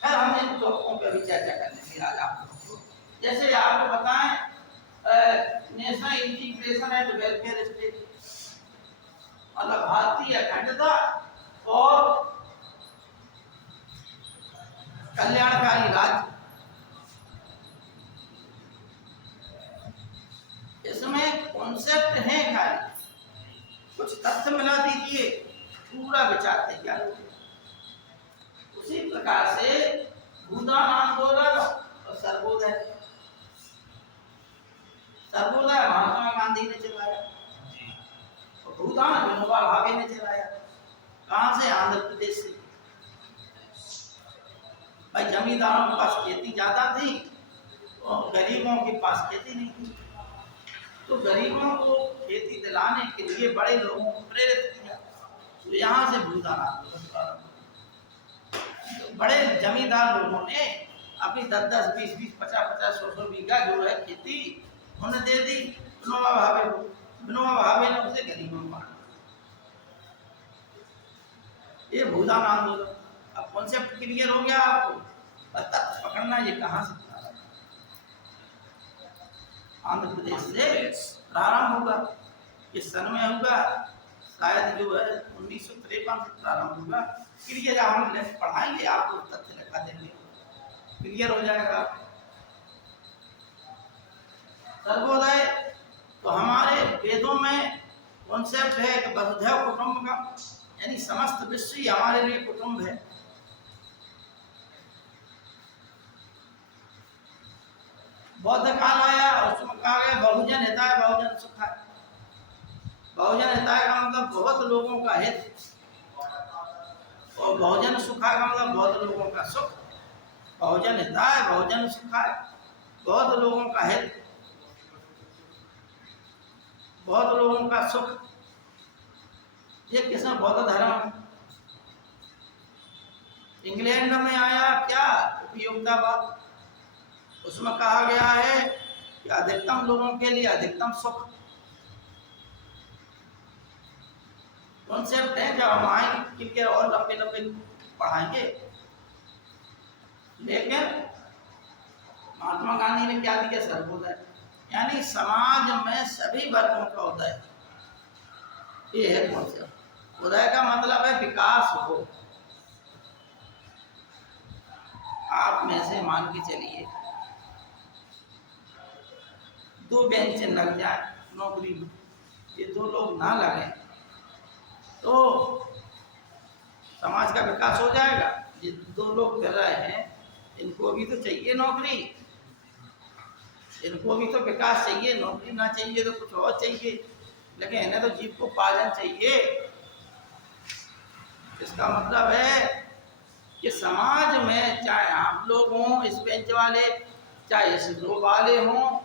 फिर हम इन टॉपिकों पर भी चर्चा करने आज आप लोगों को। जैसे आपको बताएं national integration and welfare state, मतलब भारतीय अखंडता और कल्याणकारी राज्य। इसमें कॉन्सेप्ट है खाली, कुछ तथ्य मिला दीजिए पूरा विचार तैयार हो गया। उसी प्रकार से भूदान आंदोलन और सर्वोदय महात्मा गांधी ने चलाया और भूदान विनोबा भावे ने चलाया। कहाँ से? आंध्र प्रदेश से। भाई जमींदारों के पास खेती ज्यादा थी और गरीबों के पास खेती नहीं थी, तो गरीबों को खेती दिलाने के लिए बड़े लोगों को प्रेरित किया। तो यहाँ से भूदान आंदोलन प्रारंभ। तो बड़े जमींदार लोगों ने अपनी 10-10, 20-20, 50-50, 100-100 बीघा जो है खेती उन्हें दे दी विनोबा भावे को। विनोबा भावे ने उसे गरीबों को बांटा। ये भूदान आंदोलन। अब कॉन्सेप्ट क्लियर हो गया आपको? तथ्य पकड़ना ये कहाँ से आंध्र प्रदेश से प्रारंभ होगा। किस सन में होगा? शायद जो है 1953 से प्रारंभ होगा। क्लियर हम पढ़ाएंगे आपको, तथ्य लिखा देंगे, क्लियर हो जाएगा। सर्वोदय तो हमारे वेदों में कॉन्सेप्ट है कि वसुधैव कुटुंबकम, यानी समस्त विश्व ही हमारे लिए कुटुंब है। बौद्ध काल आया और उसमें कहा गया बहुजन हिताय बहुजन सुखाय। बहुजन हिताय का मतलब बहुत लोगों का हित और बहुजन सुखाय का मतलब बहुत लोगों का सुख। बहुजन हिताय बहुजन सुखाय, बहुत लोगों का हित, बहुत लोगों का सुख। ये किसने? बौद्ध धर्म। इंग्लैंड में आया क्या? उपयोगितावाद। उसमें कहा गया है कि अधिकतम लोगों के लिए अधिकतम सुख। कॉन्सेप्ट है, जब हम आएंगे कि और लंबे लंबे पढ़ाएंगे। लेकिन महात्मा गांधी ने क्या दिया? सर्वोदय, यानी समाज में सभी वर्गों का उदय। ये है कॉन्सेप्ट। उदय का मतलब है विकास हो। आप में से मान के चलिए 2 बेंच लग जाए नौकरी में, ये 2 लोग ना लगे तो समाज का विकास हो जाएगा। ये 2 लोग कर रहे हैं, इनको भी तो चाहिए नौकरी, इनको भी तो विकास चाहिए। नौकरी ना चाहिए तो कुछ और चाहिए, लेकिन इन्हें तो जीव को पालन चाहिए। इसका मतलब है कि समाज में चाहे आप लोग हों, इस बेंच वाले, चाहे इस रो वाले हों,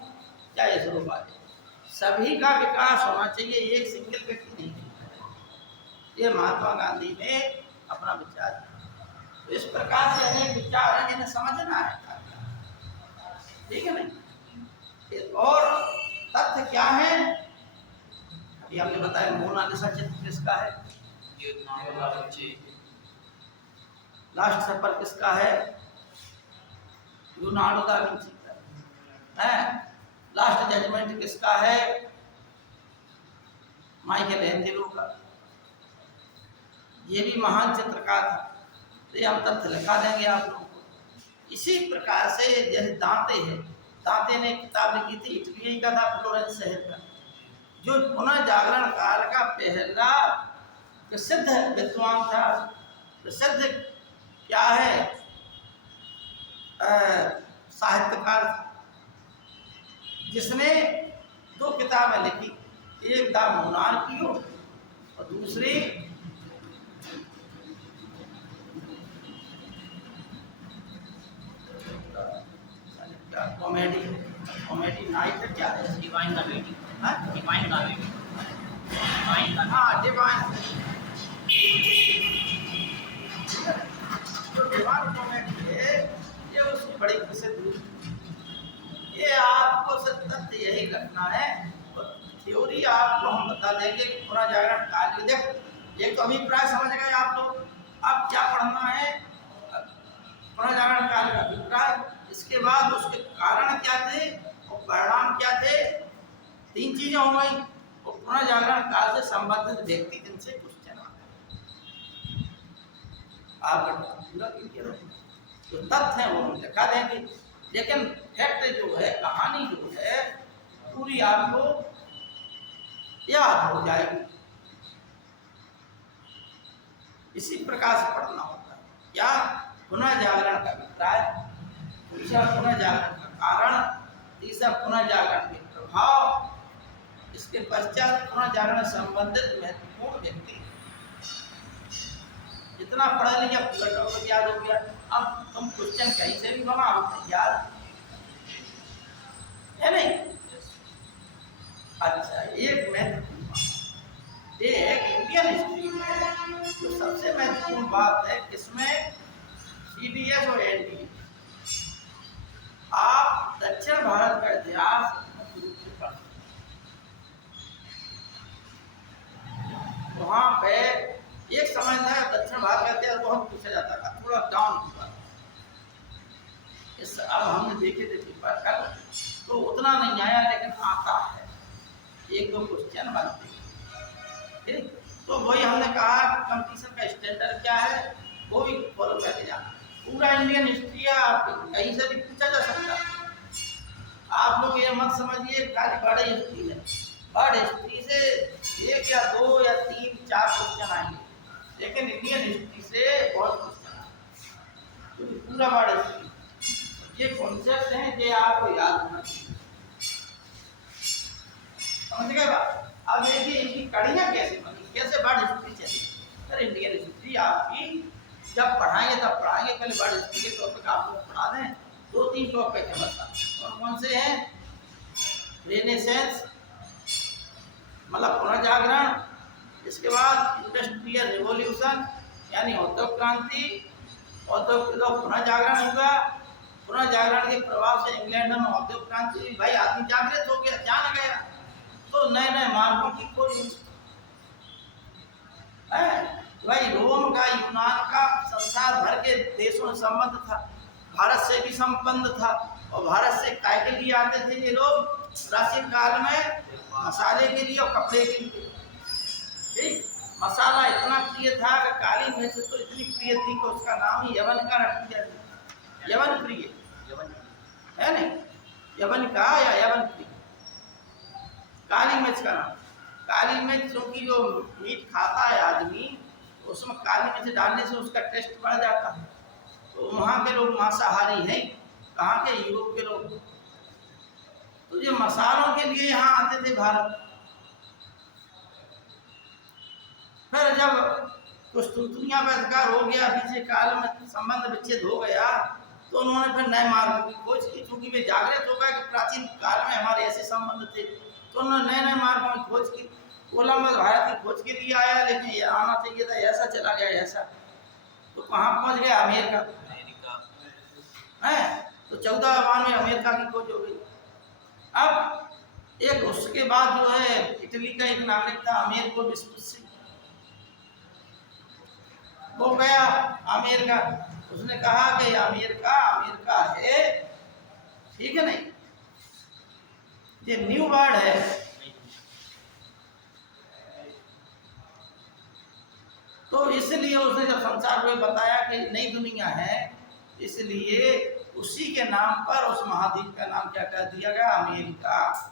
चाहे इस रो वाले, सभी का विकास होना चाहिए, एक सिंगल व्यक्ति नहीं। ये महात्मा गांधी ने अपना विचार दिया। तो इस प्रकार से अनेक विचार हैं जिन्हें समझना है, ठीक है नहीं? और तथ्य क्या है? अभी हमने बताया मोनालिसा चित्र किसका है? लास्ट सफर किसका है? लियोनार्डो दा विंची का है। लास्ट जजमेंट किसका है? माइकल एंजेलो का। ये भी महान चित्रकार था। तो ये हम तथ्य लिखा देंगे आप लोगों को। इसी प्रकार से जैसे दांते है, दांते ने किताब लिखी थी, इटली का था, फ्लोरेंस शहर का, जो पुनः जागरण काल का पहला प्रसिद्ध विद्वान था। प्रसिद्ध क्या है? साहित्यकार था, जिसने 2 किताबें लिखी, एक द मोनार्की और दूसरी कॉमेडी नाइट है, क्या है? Divine comedy. हाँ? Divine comedy. Divine comedy. हाँ, डिवाइन। जो डिवाइन कॉमेडी है, ये उसकी बड़ी प्रसिद्ध। ये आपको सिर्फ तथ्य यही रखना है, और थ्योरी आपको हम बता देंगे कि पुनः जागरण काल। देखो, एक तो अभिप्राय समझ गए आप लोग। अब क्या पढ़ना है? पुनः जागरण काल का अभिप्राय, इसके बाद उसके कारण क्या थे और परिणाम क्या थे। 3 चीजें हो गई। और पुनः जागरण काल से संबंधित व्यक्ति जिनसे क्वेश्चन आप पूरा जो तथ्य है वो हम दिखा देंगे, लेकिन फैक्ट जो है, कहानी जो है, पूरी आपको याद हो जाएगी। इसी प्रकार से पढ़ना होता है। क्या? पुनः जागरण का अभिप्राय, दूसरा पुनः जागरण का कारण, तीसरा पुनः जागरण के प्रभाव, इसके पश्चात पुनः जागरण संबंधित महत्वपूर्ण व्यक्ति। जितना पढ़ा लिया पूरा टॉपिक याद हो गया। अब तुम क्वेश्चन कहीं से भी बनाओ, याद है नहीं? अच्छा, एक महत्वपूर्ण बात, एक इंडियन हिस्ट्री में जो सबसे महत्वपूर्ण बात है, किसमें? CDS और NDA। आप दक्षिण भारत का इतिहास वहां पे एक समय था, दक्षिण भारत का इतिहास बहुत पूछा जाता था, थोड़ा डाउन हुआ। इस अब हमने देखे थे पेपर कल, तो उतना नहीं आया, लेकिन आता है, 1-2 क्वेश्चन बनते हैं। ठीक, तो वही हमने कहा कंपटीशन का स्टैंडर्ड क्या है, वो भी फॉलो करके जाना। पूरा इंडियन हिस्ट्री आप कहीं से भी पूछा जा सकता है। आप लोग ये मत समझिए खाली बड़े हिस्ट्री है। बर्ड हिस्ट्री से 1 या 2 या 3, 4 क्वेश्चन आएंगे, लेकिन इंडियन हिस्ट्री से बहुत क्वेश्चन आएंगे, क्योंकि पूरा बर्ड हिस्ट्री ये कॉन्सेप्ट है जो आपको याद होना चाहिए। समझ गए बात? अब देखिए इनकी कड़ियाँ कैसे बनी, कैसे बर्ड हिस्ट्री चली। सर इंडियन हिस्ट्री आपकी जब पढ़ाएंगे तब पढ़ाएंगे, पहले बर्ड हिस्ट्री के टॉपिक आप लोग पढ़ा दें। 2-3 टॉपिक है बस। कौन कौन से हैं? रेनेसेंस मतलब पुनः जागरण, इसके बाद इंडस्ट्रियल रिवॉल्यूशन यानी उद्योग क्रांति, उद्योग पुनः जागरण हुआ, पुनः जागरण के प्रभाव से इंग्लैंड में उद्योग क्रांति हुई। भाई आदमी जागृत हो गया, जान गया, तो नए नए मार्गों की खोज हुई। भाई रोम का, यूनान का, संसार भर के देशों से संबंध था, भारत से भी संबंध था। और भारत से काय के लिए आते थे ये लोग? प्राचीन काल में मसाले के लिए और कपड़े के लिए। ठीक, मसाला इतना प्रिय था कि काली मिर्च तो इतनी प्रिय थी कि उसका नाम ही यवन का रख दिया। यवन प्रिय है नहीं, यवन का या यवन प्रिय, काली मिर्च का नाम। काली मिर्च क्योंकि जो मीट खाता है आदमी, उसमें काली मिर्च डालने से उसका टेस्ट बढ़ जाता है। तो वहाँ के लोग मांसाहारी हैं, कहाँ के? यूरोप के लोग। तो ये मसालों के लिए यहाँ आते थे भारत। फिर जब कुछ दुनिया में अधिकार हो गया, बीच काल में संबंध विच्छेद हो गया, तो उन्होंने फिर नए मार्गों की खोज की। चूंकि वे जागृत हो गए कि प्राचीन काल में हमारे ऐसे संबंध थे, तो उन्होंने नए नए मार्गों की खोज की। कोलंबस भारत की खोज के लिए आया, लेकिन ये आना चाहिए था, ऐसा चला गया ऐसा। तो कहाँ पहुँच गया? अमेरिका है। तो 1492 में अमेरिका की खोज हो गई। अब एक उसके बाद जो है इटली का एक नागरिक था, अमेरिको वेस्पुसी, वो गया अमेरिका, उसने कहा कि अमेरिका अमेरिका है, ठीक है नहीं, ये न्यू वर्ड है। तो इसलिए उसने जब संसार को बताया कि नई दुनिया है, इसलिए उसी के नाम पर उस महाद्वीप का नाम क्या कर दिया गया, अमेरिका।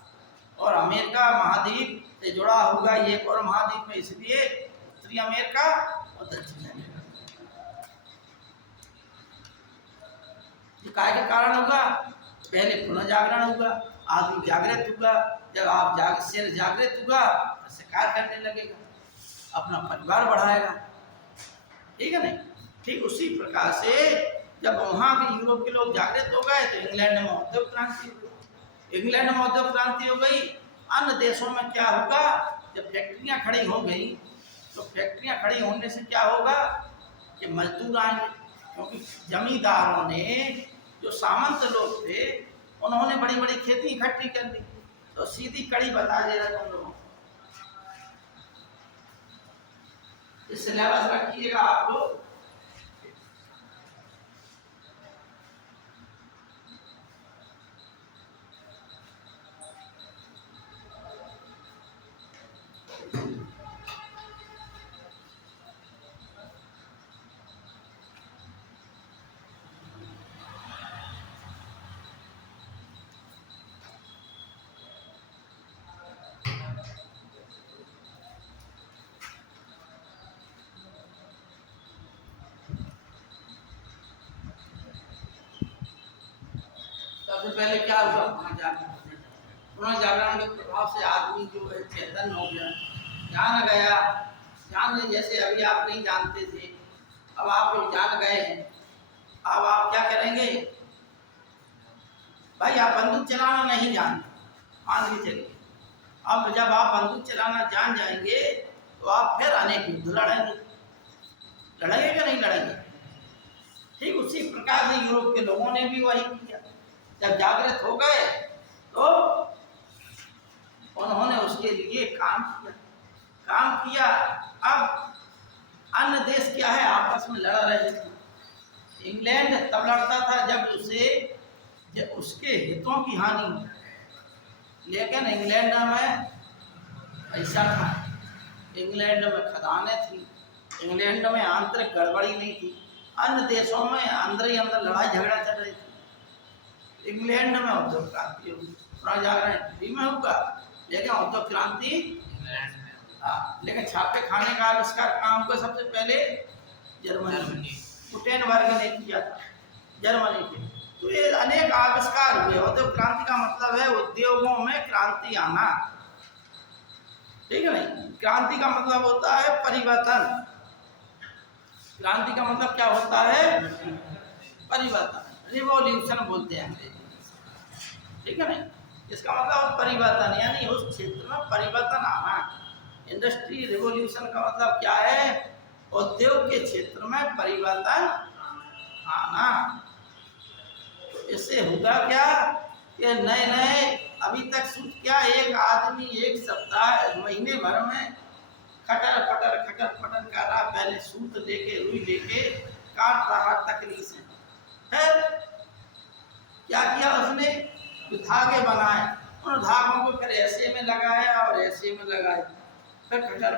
और अमेरिका महाद्वीप से जुड़ा होगा ये एक और महाद्वीप है, इसलिए उत्तरी अमेरिका और दक्षिण अमेरिका। ये काय के कारण होगा, पहले पुनर्जागरण होगा, आदमी जागृत होगा, जब आप शेर जागृत होगा शिकार करने लगेगा, अपना परिवार बढ़ाएगा, ठीक है नहीं। ठीक उसी प्रकार से जब वहाँ के यूरोप के लोग जागृत हो गए तो इंग्लैंड में औद्योगिक क्रांति हो गई। इंग्लैंड में औद्योगिक क्रांति हो गई, अन्य देशों में क्या होगा, जब फैक्ट्रियाँ खड़ी हो गई तो फैक्ट्रियाँ खड़ी होने से क्या होगा कि मजदूर आएंगे, क्योंकि जमींदारों ने, जो सामंत लोग थे, उन्होंने बड़ी बड़ी खेती इकट्ठी कर ली। तो सीधी कड़ी बता दे रहा तुम लोगों, इस सिलेबस रखिएगा आप लोग। सबसे पहले क्या हुआ, पुनर्जागरण के प्रभाव से आदमी जो है चेतन हो गया, जान गया। जान जैसे अभी आप नहीं जानते थे, अब आप लोग जान गए हैं। अब आप क्या करेंगे भाई, आप बंदूक चलाना नहीं जानते, मान के चलिए। अब जब आप बंदूक चलाना जान जाएंगे तो आप फिर अनेक युद्ध लड़ेंगे, लड़ेंगे कि नहीं लड़ेंगे। ठीक उसी प्रकार से यूरोप के लोगों ने भी वही किया, जब जागृत हो गए तो उन्होंने उसके लिए काम किया। अब अन्य देश क्या है, आपस में लड़ रहे थे। इंग्लैंड तब लड़ता था जब उसके हितों की हानि हो, लेकिन इंग्लैंड में ऐसा था, इंग्लैंड में खदानें थी, इंग्लैंड में आंतरिक गड़बड़ी नहीं थी। अन्य देशों में अंदर ही अंदर लड़ाई झगड़ा चल रही थी। इंग्लैंड में औद्योगिक क्रांति होगी, पुनर्जागरण दिल्ली में होगा, लेकिन औद्योगिक क्रांति लेकिन छापे खाने का आविष्कार काम को सबसे पहले जर्मनी, गुटेनबर्ग ने किया था, जर्मनी के। तो ये अनेक आविष्कार हुए। औद्योगिक क्रांति का मतलब है उद्योगों में क्रांति आना, ठीक है नहीं। क्रांति का मतलब होता है परिवर्तन, क्रांति का मतलब क्या होता है, परिवर्तन, रिवॉल्यूशन बोलते हैं अंग्रेजी, ठीक है नहीं। इसका मतलब परिवर्तन, यानी उस क्षेत्र में परिवर्तन आना। इंडस्ट्री रिवॉल्यूशन का मतलब क्या है, उद्योग के क्षेत्र में परिवर्तन आना। तो इससे होगा क्या कि नए नए, अभी तक सूट क्या, एक आदमी एक सप्ताह महीने भर में खटर पटर कर रहा, पहले सूत लेके रुई लेके काट रहा तकलीफ से। फिर क्या किया उसने, धागे बनाए, उन धागों को फिर ऐसे में लगाया और ऐसे में लगाया, फिर खटर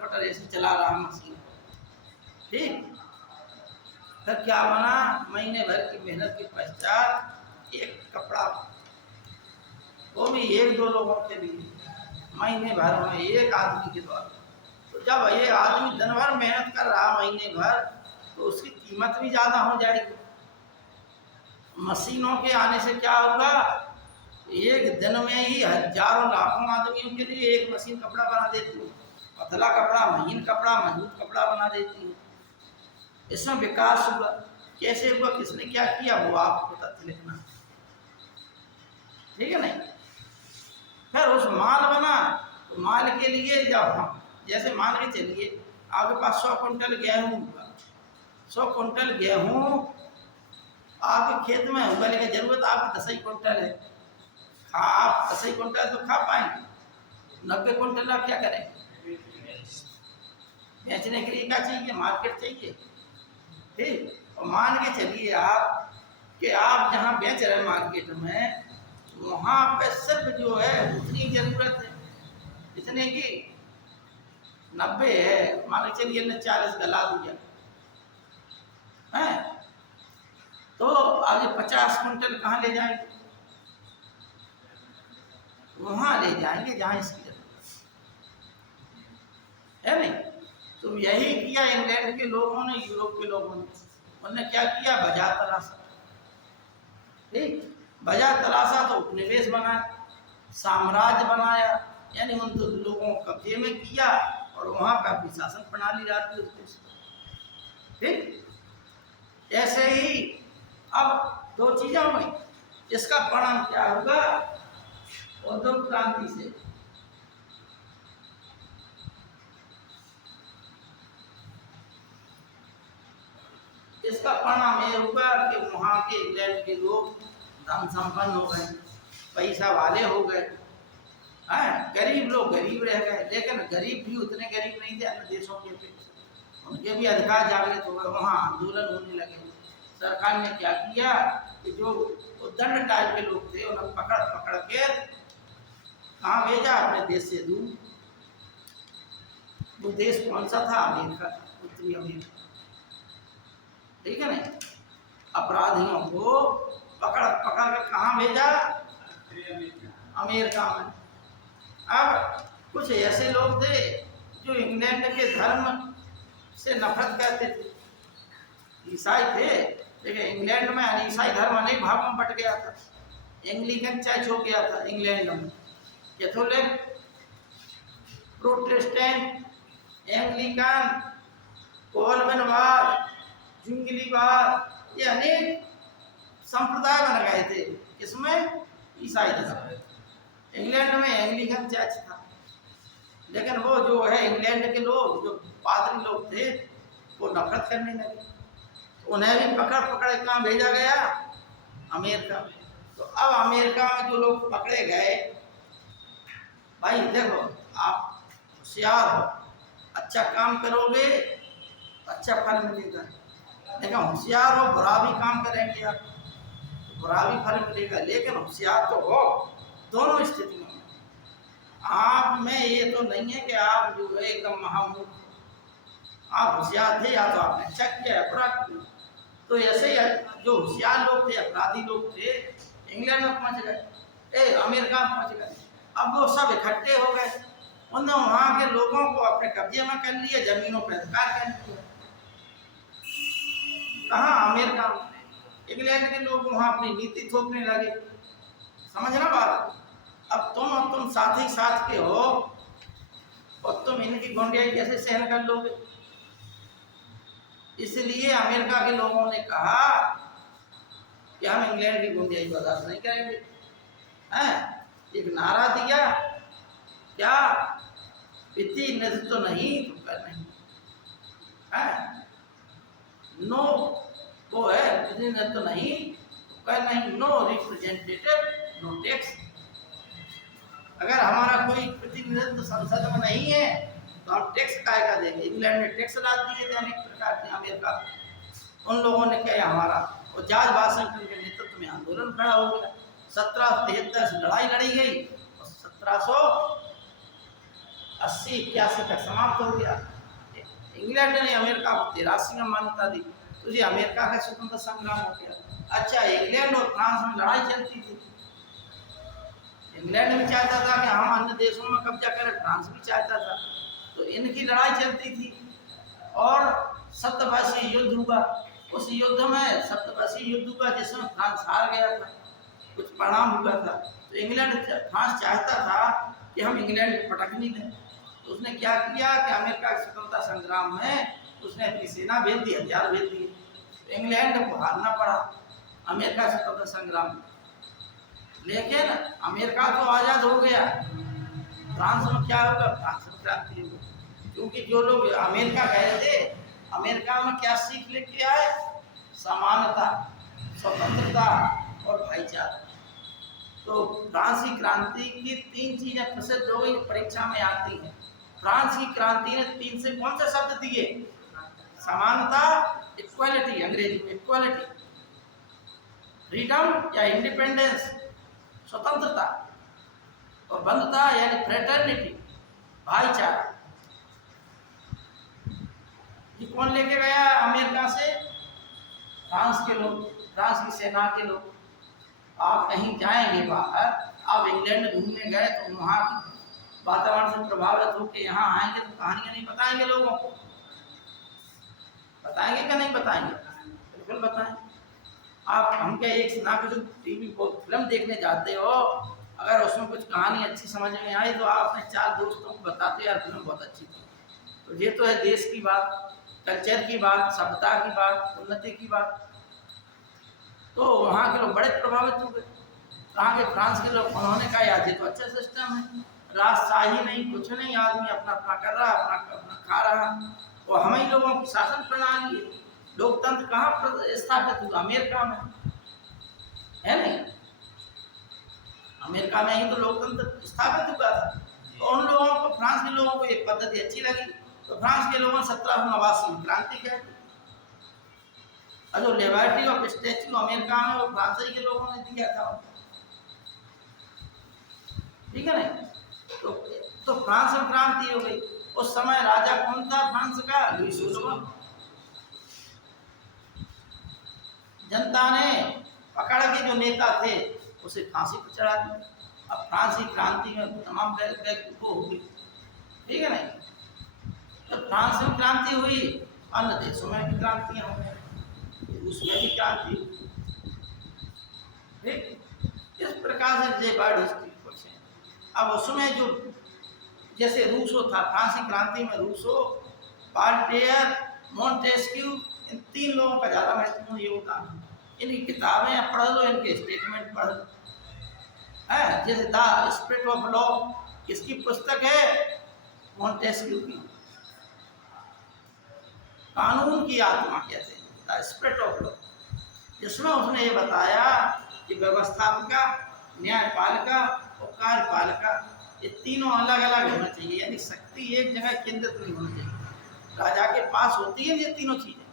पटर ऐसे चला रहा मशीन, ठीक। फिर क्या बना, महीने भर की मेहनत के पश्चात एक कपड़ा, वो भी एक दो लोगों के लिए, महीने भर में एक आदमी के द्वारा। तो जब ये आदमी दिन भर मेहनत कर रहा महीने भर, तो उसकी कीमत भी ज़्यादा हो जाएगी। मशीनों के आने से क्या होगा, एक दिन में ही हजारों लाखों आदमियों के लिए एक मशीन कपड़ा बना देती है, पतला कपड़ा, महीन कपड़ा, मजबूत कपड़ा बना देती है। इसमें विकास हुआ, कैसे हुआ, किसने क्या किया, वो आपको तथ्य लिखना, ठीक है नहीं। फिर उस माल बना, तो माल के लिए जब हम जैसे मान के चलिए आपके पास 100 कुंटल गेहूँ होगा, 100 कुंटल गेहूँ आपके खेत में होगा, लेकिन जरूरत आपकी 10 कुंटल है। आप 10 कुंटल तो खा पाएंगे, 90 कुंटल आप क्या करेंगे, बेचने के लिए क्या चाहिए? मार्केट चाहिए। ठीक, और मान के चलिए आप कि आप जहाँ बेच रहे हैं मार्केट में, वहाँ पे सिर्फ जो है उतनी जरूरत है, इतने की 90 है, मान के चलिए ने 40 गला दिया है, तो आगे 50 कुंटल कहाँ ले जाएंगे? वहाँ ले जाएंगे जहाँ इसकी जरूरत है नहीं। तो यही किया इंग्लैंड के लोगों ने, यूरोप के लोगों ने। उन्होंने क्या किया? बाजार तलाशा। ठीक, बाजार तलाशा तो उपनिवेश बनाया, साम्राज्य बनाया, यानी उन तो लोगों को कब्जे में किया और वहाँ पर अपनी शासन प्रणाली लाती उसको। ठीक, ऐसे ही अब दो चीजें हो गई। इसका परिणाम क्या होगा? औद्योगिक क्रांति से इसका परिणाम ये होगा कि वहाँ के इंग्लैंड के लोग धन संपन्न हो गए, पैसा वाले हो गए, हैं? गरीब लोग गरीब रह गए, लेकिन गरीब भी उतने गरीब नहीं थे अन्य देशों के अपेक्षा। उनके भी अधिकार जागृत हो गए, वहाँ आंदोलन होने लगे। सरकार ने क्या किया कि जो उद्दंड टाइप के लोग थे उन्हें पकड़ पकड़ के कहाँ भेजा? अपने देश से दूर। वो देश कौन सा था? अमेरिका, उत्तरी अमेरिका। ठीक है नहीं? अपराधियों को पकड़ पकड़ कर कहाँ भेजा? अमेरिका में। अब कुछ ऐसे लोग थे जो इंग्लैंड के धर्म से नफरत करते थे, ईसाई थे, लेकिन इंग्लैंड में ईसाई धर्म अनेक भागों में बट गया था। एंग्लिकन चर्च हो गया था इंग्लैंड में, कैथोलिक, प्रोटेस्टेंट, एंग्लिकन, कोलविनवाद, जुंगलीवाद, ये अनेक संप्रदाय बन गए थे। इसमें ईसाई धर्म। इंग्लैंड में एंग्लिकन चर्च था, लेकिन वो जो है इंग्लैंड के लोग, जो पादरी लोग थे, वो नफरत करने लगे। उन्हें भी पकड़ पकड़ कहाँ भेजा गया? अमेरिका में। तो अब अमेरिका में जो लोग पकड़े गए, भाई देखो आप होशियार हो, अच्छा काम करोगे अच्छा फल मिलेगा, लेकिन होशियार हो बुरा भी काम करेंगे आप तो बुरा भी फल मिलेगा। लेकिन होशियार तो हो दोनों स्थितियों में। आप में ये तो नहीं है कि आप जो है एकदम महामूर्ख, आप होशियार थे, या तो आपने अच्छा किया या बुरा किया। तो ऐसे ही जो होशियार लोग थे, अपराधी लोग थे, इंग्लैंड में पहुंच गए, अमेरिका में पहुंच गए। अब वो सब इकट्ठे हो गए, उन्होंने वहाँ के लोगों को अपने कब्जे में कर लिया, जमीनों पर अधिकार कर लिया। कहाँ? अमेरिका में। इंग्लैंड के लोग वहाँ अपनी नीति थोपने लगे। समझना बात? अब तुम साथ ही साथ के हो और तुम इनकी गुंडियाई कैसे सहन कर लोगे? इसलिए अमेरिका के लोगों ने कहा कि हम इंग्लैंड की गुंडियाई बर्दाश्त नहीं करेंगे। हैं? एक नारा दिया, क्या? प्रतिनिधित्व तो नहीं तो कर नहीं है, नो वो है प्रतिनिधित्व तो नहीं तो कर नहीं, नो रिप्रेजेंटेटिव नो टैक्स। अगर हमारा कोई प्रतिनिधित्व संसद में नहीं है तो हम टैक्स काय का देंगे? इंग्लैंड ने टैक्स ला दिए थे अनेक प्रकार के। अमेरिका उन लोगों ने कहा हमारा, और जॉर्ज वाशिंगटन के नेतृत्व में आंदोलन खड़ा हो गया। 1773 से लड़ाई लड़ी गई और 1780-81 तक समाप्त हो गया। इंग्लैंड ने अमेरिका को 83 में मान्यता दी, तो ये अमेरिका का स्वतंत्र संग्राम हो गया। अच्छा, इंग्लैंड और फ्रांस में लड़ाई चलती थी। इंग्लैंड भी चाहता था कि हम अन्य देशों में कब्जा करें, फ्रांस भी चाहता था, तो इनकी लड़ाई चलती थी और सप्तवर्षीय युद्ध हुआ। उस युद्ध में सप्तवर्षीय युद्ध हुआ जिसमें फ्रांस हार गया था, कुछ परिणाम हुआ था। तो इंग्लैंड, फ्रांस चाहता था कि हम इंग्लैंड को पटक नहीं दें, तो उसने क्या किया कि अमेरिका के स्वतंत्रता संग्राम में उसने अपनी सेना भेज दी, हथियार भेज दिए। तो इंग्लैंड को हारना पड़ा अमेरिका स्वतंत्रता संग्राम में। लेकिन अमेरिका तो आज़ाद हो गया, फ्रांस में क्या होगा? फ्रांस में क्रांति होगी, क्योंकि जो लोग अमेरिका गए थे, अमेरिका में क्या सीख लेके आए? समानता, स्वतंत्रता और भाईचारा। तो फ्रांसीसी क्रांति की 3 चीजें प्रसिद्ध हो गई, परीक्षा में आती हैं। फ्रांस की क्रांति ने 3 से कौन से शब्द दिए? समानता, इक्वालिटी, अंग्रेजी में इक्वालिटी, फ्रीडम या इंडिपेंडेंस, स्वतंत्रता, और बंधुता यानी फ्रेटर्निटी, भाईचारा। ये कौन लेके गया अमेरिका से? फ्रांस के लोग, फ्रांस की सेना के लोग। आप कहीं जाएंगे बाहर, आप इंग्लैंड घूमने गए तो वहाँ की वातावरण से प्रभावित होकर यहाँ आएंगे तो कहानियां नहीं बताएंगे लोगों को? बताएंगे क्या नहीं बताएंगे? बिल्कुल बताएंगे। आप हम क्या एक सुना के जो टीवी को फिल्म देखने जाते हो, अगर उसमें कुछ कहानी अच्छी समझ में आई तो आप अपने 4 दोस्तों को बताते हो यार फिल्म बहुत अच्छी थी। तो ये तो है देश की बात, कल्चर की बात, सभ्यता की बात, उन्नति की बात। तो वहाँ के लोग बड़े प्रभावित हो गए। कहाँ के फ्रांस के लोग, उन्होंने कहा यार ये तो अच्छा सिस्टम है, राजशाही नहीं, कुछ नहीं, आदमी अपना अपना कर रहा, अपना खा रहा, और हम ही लोगों की शासन प्रणाली है। लोकतंत्र कहाँ स्थापित हुआ? अमेरिका में, है नहीं? अमेरिका में ही तो लोकतंत्र स्थापित हुआ था। तो उन लोगों को, फ्रांस के लोगों को ये पद्धति अच्छी लगी, तो फ्रांस के लोगों ने 1789 में क्रांति कर दी। और जो लिबर्टी ऑफ स्टैच्यू अमेरिका में, वो फ्रांस के लोगों ने दिया था, ठीक है ना? तो फ्रांस में क्रांति हो गई। उस समय राजा कौन था फ्रांस का? लुई 16वां। जनता ने पकड़ के जो नेता थे उसे फांसी पर चढ़ा दिया। अब फ्रांस की क्रांति में तमाम वो हो गई, ठीक है ना? तो फ्रांस में क्रांति हुई, अन्य देशों में भी क्रांतियां हो गई, रूस में भी क्रांति हुई, ठीक? इस प्रकार से ये वर्ल्ड हिस्ट्री कुछ है। अब उसमें जो जैसे रूसो था, फ्रांस की क्रांति में रूसो, वॉल्टेयर, मोंटेस्क्यू, इन 3 लोगों का ज़्यादा महत्वपूर्ण योगदान है। इनकी किताबें पढ़ लो, इनके स्टेटमेंट पढ़ लो, है जैसे द स्पिरिट ऑफ लॉ, इसकी पुस्तक है मोंटेस्क्यू की, कानून की आत्मा कहते हैं, द स्पिरिट ऑफ लॉ, जिसमें उसने ये बताया कि व्यवस्थापिका, न्यायपालिका और कार्यपालिका, ये तीनों अलग अलग होना चाहिए, यानी शक्ति एक जगह केंद्रित नहीं होनी चाहिए। राजा के पास होती है ये तीनों चीजें,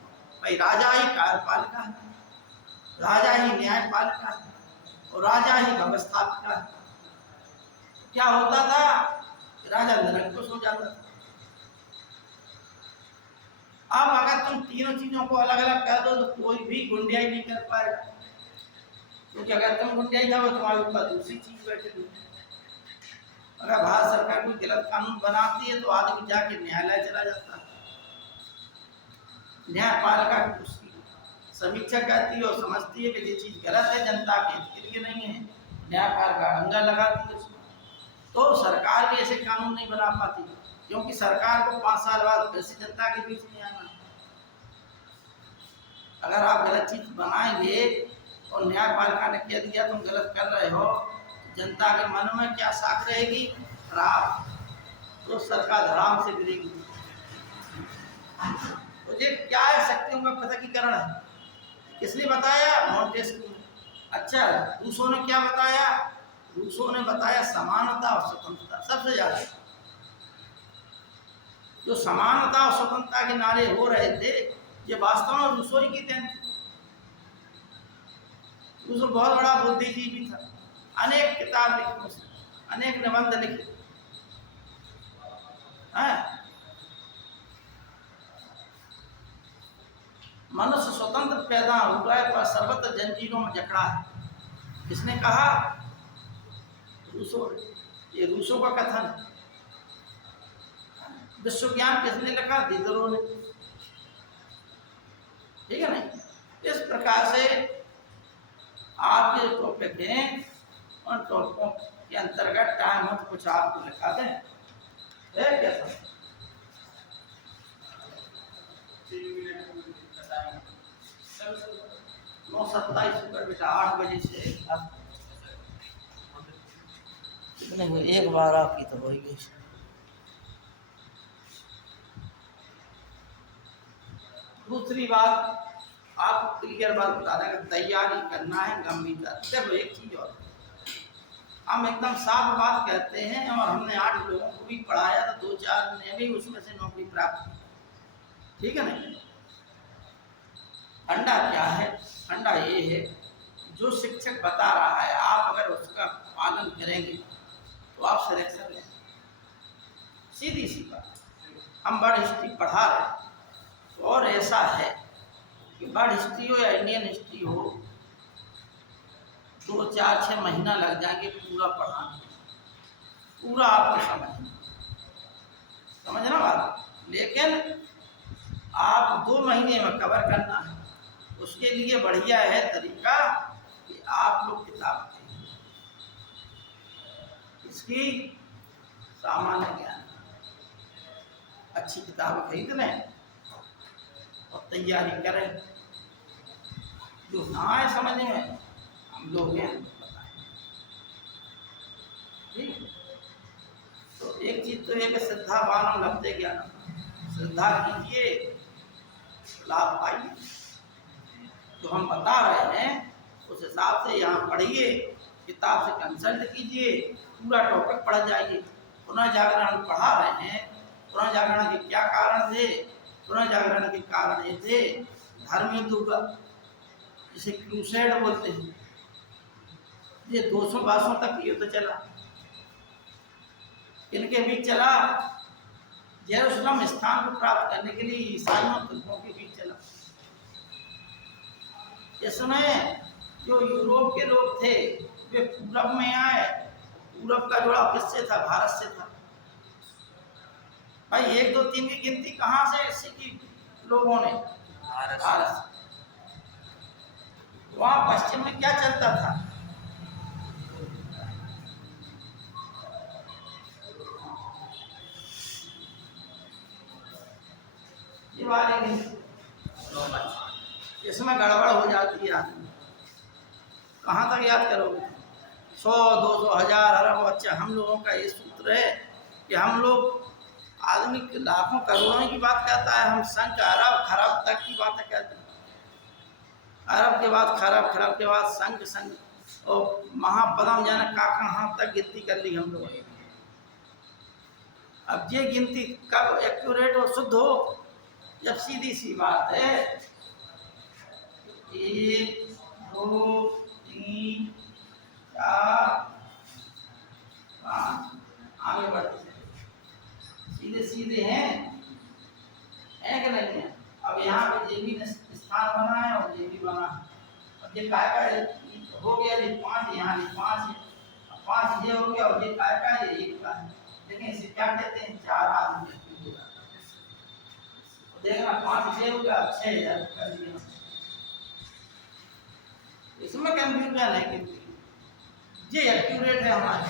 भाई राजा ही कार्यपालिका है, राजा ही न्यायपालिका है, और राजा ही व्यवस्थापिका है। क्या होता था? राजा निरंकुश हो जाता था। अब अगर तुम तीनों चीजों को अलग अलग कर दो तो कोई भी गुंडियाई नहीं कर पाएगा, क्योंकि अगर तुम गुंडियाई जाओ तुम्हारे ऊपर दूसरी चीज बैठेगी। अगर भारत सरकार कोई गलत कानून बनाती है तो आदमी जाके न्यायालय चला जाता है, न्यायपालिका की उसकी समीक्षा करती है और समझती है कि ये चीज गलत है, जनता के हित के लिए नहीं है, न्यायपालिका अंगा लगाती है उसमें। तो सरकार भी ऐसे कानून नहीं बना पाती, क्योंकि सरकार को 5 साल बाद फिर से जनता के बीच में आना है। अगर आप गलत चीज बनाएंगे और न्यायपालिका ने कह दिया तुम गलत कर रहे हो, जनता के मन में क्या साख रहेगी? खराब, तो सरकार धड़ाम से गिरेगी। तो ये क्या है? शक्तियों का पृथकीकरण है। किसने बताया? मोंटेस्क्यू। अच्छा, रूसो ने क्या बताया? रूसो ने बताया समानता और स्वतंत्रता। सबसे ज्यादा जो समानता और स्वतंत्रता के नारे हो रहे थे, ये वास्तव में रूसो ही की देन थी। रूसो बहुत बड़ा बुद्धिजीवी था, अनेक किताब लिखी उसने, अनेक निबंध लिखे हैं। मनुष्य स्वतंत्र पैदा हुआ है पर सर्वत्र जंजीरों में जकड़ा है। किसने कहा? रूसो। ये रूसो का कथन है। विश्व ज्ञान किसने लिखा? दिदरो ने, ठीक है ना? इस प्रकार से आपके जो टॉपिक हैं उन टॉपिकों के अंतर्गत टाइम हो तो कुछ आपको लिखा दें, कैसा? 9:27 पर बेटा 8 बजे से कितने हुए? 1:12 की तो हो ही गई। दूसरी बात, आपको क्लियर बात बता दें, तैयारी करना है गंभीरता। देखो एक चीज और, हम एकदम साफ बात कहते हैं और हमने 8 लोगों को भी पढ़ाया तो 2-4 ने भी उसमें से नौकरी प्राप्त की। ठीक है ना। फंडा क्या है? फंडा ये है जो शिक्षक बता रहा है आप अगर उसका पालन करेंगे तो आप सिलेक्शन लें। सीधी सी बात। हम वर्ल्ड हिस्ट्री पढ़ा रहे हैं तो और ऐसा है कि वर्ल्ड हिस्ट्री हो या इंडियन हिस्ट्री हो 2-4-6 महीना लग जाएंगे पूरा पढ़ाने, पूरा आपको समझना बात। लेकिन आप 2 महीने में कवर करना है। उसके लिए बढ़िया है तरीका कि आप लोग किताब पढ़ें। इसकी सामान्य ज्ञान अच्छी किताब खरीद लें और तैयारी करें। जो ना आए समझ में हम लोग बताएं। ठीक। तो एक चीज तो एक श्रद्धावान लभते ज्ञान, श्रद्धा कीजिए लाभ पाइए। जो हम बता रहे हैं उस हिसाब से यहाँ पढ़िए, किताब से कंसल्ट कीजिए, पूरा टॉपिक पढ़ जाइए। पुनर्जागरण पढ़ा रहे हैं, पुनर्जागरण के क्या कारण थे? पुनर्जागरण के कारण ये थे धर्म युद्ध का, जिसे क्रूसेड बोलते हैं। ये 200 वर्षों तक युद्ध चला। इनके बीच चला जेरूसलम स्थान को प्राप्त करने के लिए ईसाइयों तुर्कों के बीच चला। इसमें जो यूरोप के लोग थे वे पूरब में आए। पूरब का जोड़ा किससे था? भारत से था। भाई 1, 2, 3 की गिनती कहाँ से सीखी लोगों ने? भारत। वहाँ पश्चिम में क्या चलता था? ये वाले इसमें गड़बड़ हो जाती है आदमी। कहाँ तक याद करोगे? 100, 200, 1000, अरब। अच्छा, हम लोगों का ये सूत्र है कि हम लोग आदमी लाखों करोड़ों की बात कहता है, हम संख अरब खरब तक की बातें कहते हैं। अरब के बाद खरब, खरब के बाद संख और महापदम जाने कहाँ तक गिनती कर ली हम लोगों ने। अब ये गिनती कब एक्यूरेट और शुद्ध हो? जब सीधी सी बात है 1, 2, 3, 4, 5 आगे बढ़ते सीधे सीधे हैं, है कि नहीं है? अब यहाँ पे जेबी ने स्थान बना है और जेबी बना है। अब ये काय का हो गया? ये 5 यहाँ, ये 5 है, 5 ये हो गया और ये काय का? ये 1 का है। लेकिन इसे क्या कहते हैं? 4 आदमी। देखना 5 से हो गया 6000 कर दिया। इसमें कंफ्यूजन है कि ये एक्यूरेट है हमारे।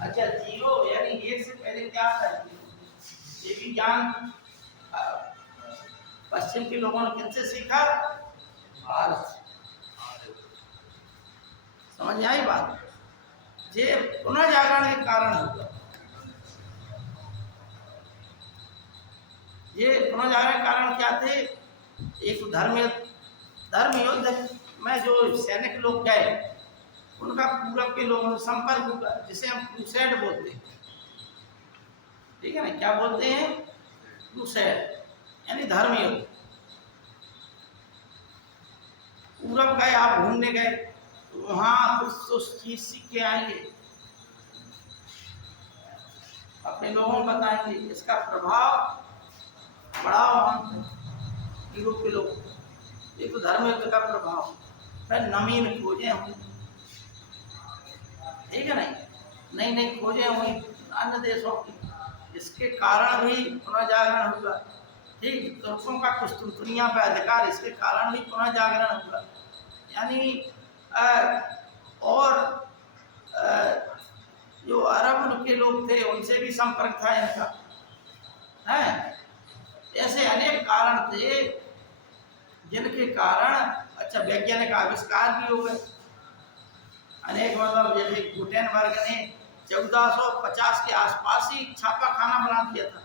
अच्छा, 0 यानी 1 से पहले क्या था? ये भी ज्ञान पश्चिम के लोगों ने किनसे सीखा? भारत से। समझ में आई बात? ये पुनर्जागरण के कारण होगा। ये पुनर्जागरण के कारण क्या थे? एक तो धर्म युद्ध में जो सैनिक लोग गए उनका पूरब के लोगों से संपर्क हुआ, जिसे हम क्रूसेड बोलते हैं। ठीक है ना? क्या बोलते हैं? क्रूसेड यानी धर्म युद्ध। पूरब गए, आप घूमने गए, वहां कुछ तो चीज सीख के आएंगे, अपने लोगों को बताएंगे। इसका प्रभाव बड़ा वहां यूरोप के लोग। ये तो धर्म युद्ध का प्रभाव। फिर नवीन खोजें हुई, ठीक है नहीं? नई खोजें हुई अन्य देशों की, इसके कारण भी पुनर्जागरण हुआ। ठीक, तुर्कों का कुस्तुनतुनिया पे अधिकार, इसके कारण भी पुनर्जागरण हुआ। यानी जो अरब के लोग थे उनसे भी संपर्क था इनका, है। ऐसे अनेक कारण थे जिनके कारण अच्छा वैज्ञानिक आविष्कार भी हो गए अनेक। मतलब जैसे गुटेनबर्ग ने 1450 के आसपास ही छापा खाना बना दिया था।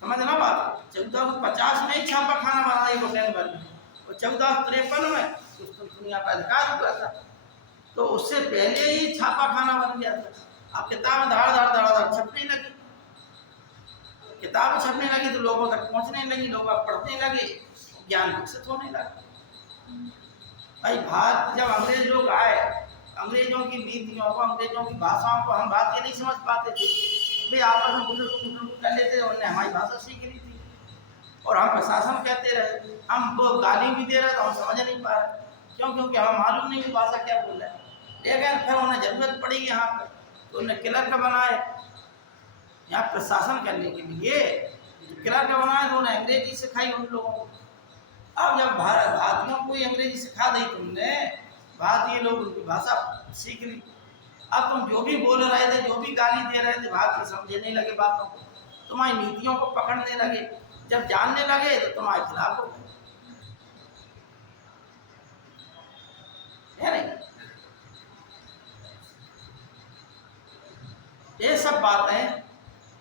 समझना बात? 1450 में ही छापा खाना बना दिया गुटेनबर्ग ने, और 1453 में कुस्तुनतुनिया का अधिकार हुआ था। तो उससे पहले ही छापा खाना बन गया था। अब किताबें धाड़ धाड़ धाड़ धाड़ छपने लगी, किताबें छपने लगी तो लोगों तक पहुंचने लगी, लोग अब पढ़ने लगे, ज्ञान विकसित होने लगा। भाई भारत जब अंग्रेज लोग आए, अंग्रेजों की नीतियों को, अंग्रेजों की भाषाओं को हम बात ये नहीं समझ पाते थे, वे आपस में कुछ कर लेते, उन्होंने हमारी भाषा सीख ली थी और हम प्रशासन कहते रहे, हम वो गाली भी दे रहे तो हम समझ नहीं पा रहे, क्यों? क्योंकि हमें मालूम नहीं भाषा क्या बोल रहा है। लेकिन फिर उन्हें जरूरत पड़ी यहाँ पर, तो उन्हें क्लर्क बनाए यहाँ प्रशासन करने के लिए, क्लर्क बनाए तो उन्हें अंग्रेजी सिखाई उन लोगों को। अब जब भारतीयों को ही अंग्रेजी सिखा दी तुमने, भारतीय लोग उनकी भाषा सीख ली, अब तुम जो भी बोल रहे थे, जो भी गाली दे रहे थे, भारतीय समझने लगे बातों को, तुम्हारी नीतियों को पकड़ने लगे, जब जानने लगे तो तुम्हारे खिलाफ हो गए, है नहीं? ये सब बातें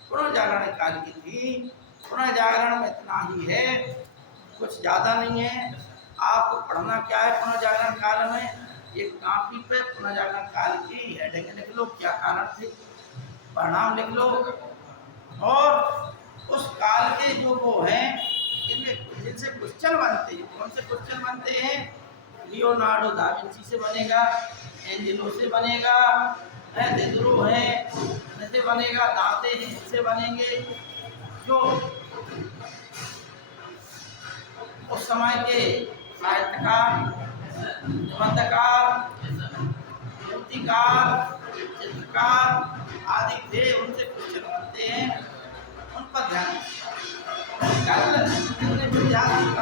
पुनर्जागरण काल की थी। पुनर्जागरण में इतना ही है, कुछ ज़्यादा नहीं है। आपको पढ़ना क्या है पुनर्जागरण काल में, एक कॉपी पे पुनर्जागरण काल की हेडिंग लिख लो, क्या कारण थे, परिणाम लिख लो, और उस काल के जो वो हैं जिनसे क्वेश्चन बनते हैं, कौन से क्वेश्चन बनते हैं, लियोनार्डो दा विंची से बनेगा, एंजेलो से बनेगा, दिदरो है से बनेगा, दांते से बनेंगे, जो उस समय के साहित्यकार, निबंधकार, मूर्तिकार, चित्रकार आदि थे, उनसे क्वेश्चन बनते हैं, उन पर ध्यान। कल हमने विद्यार्थी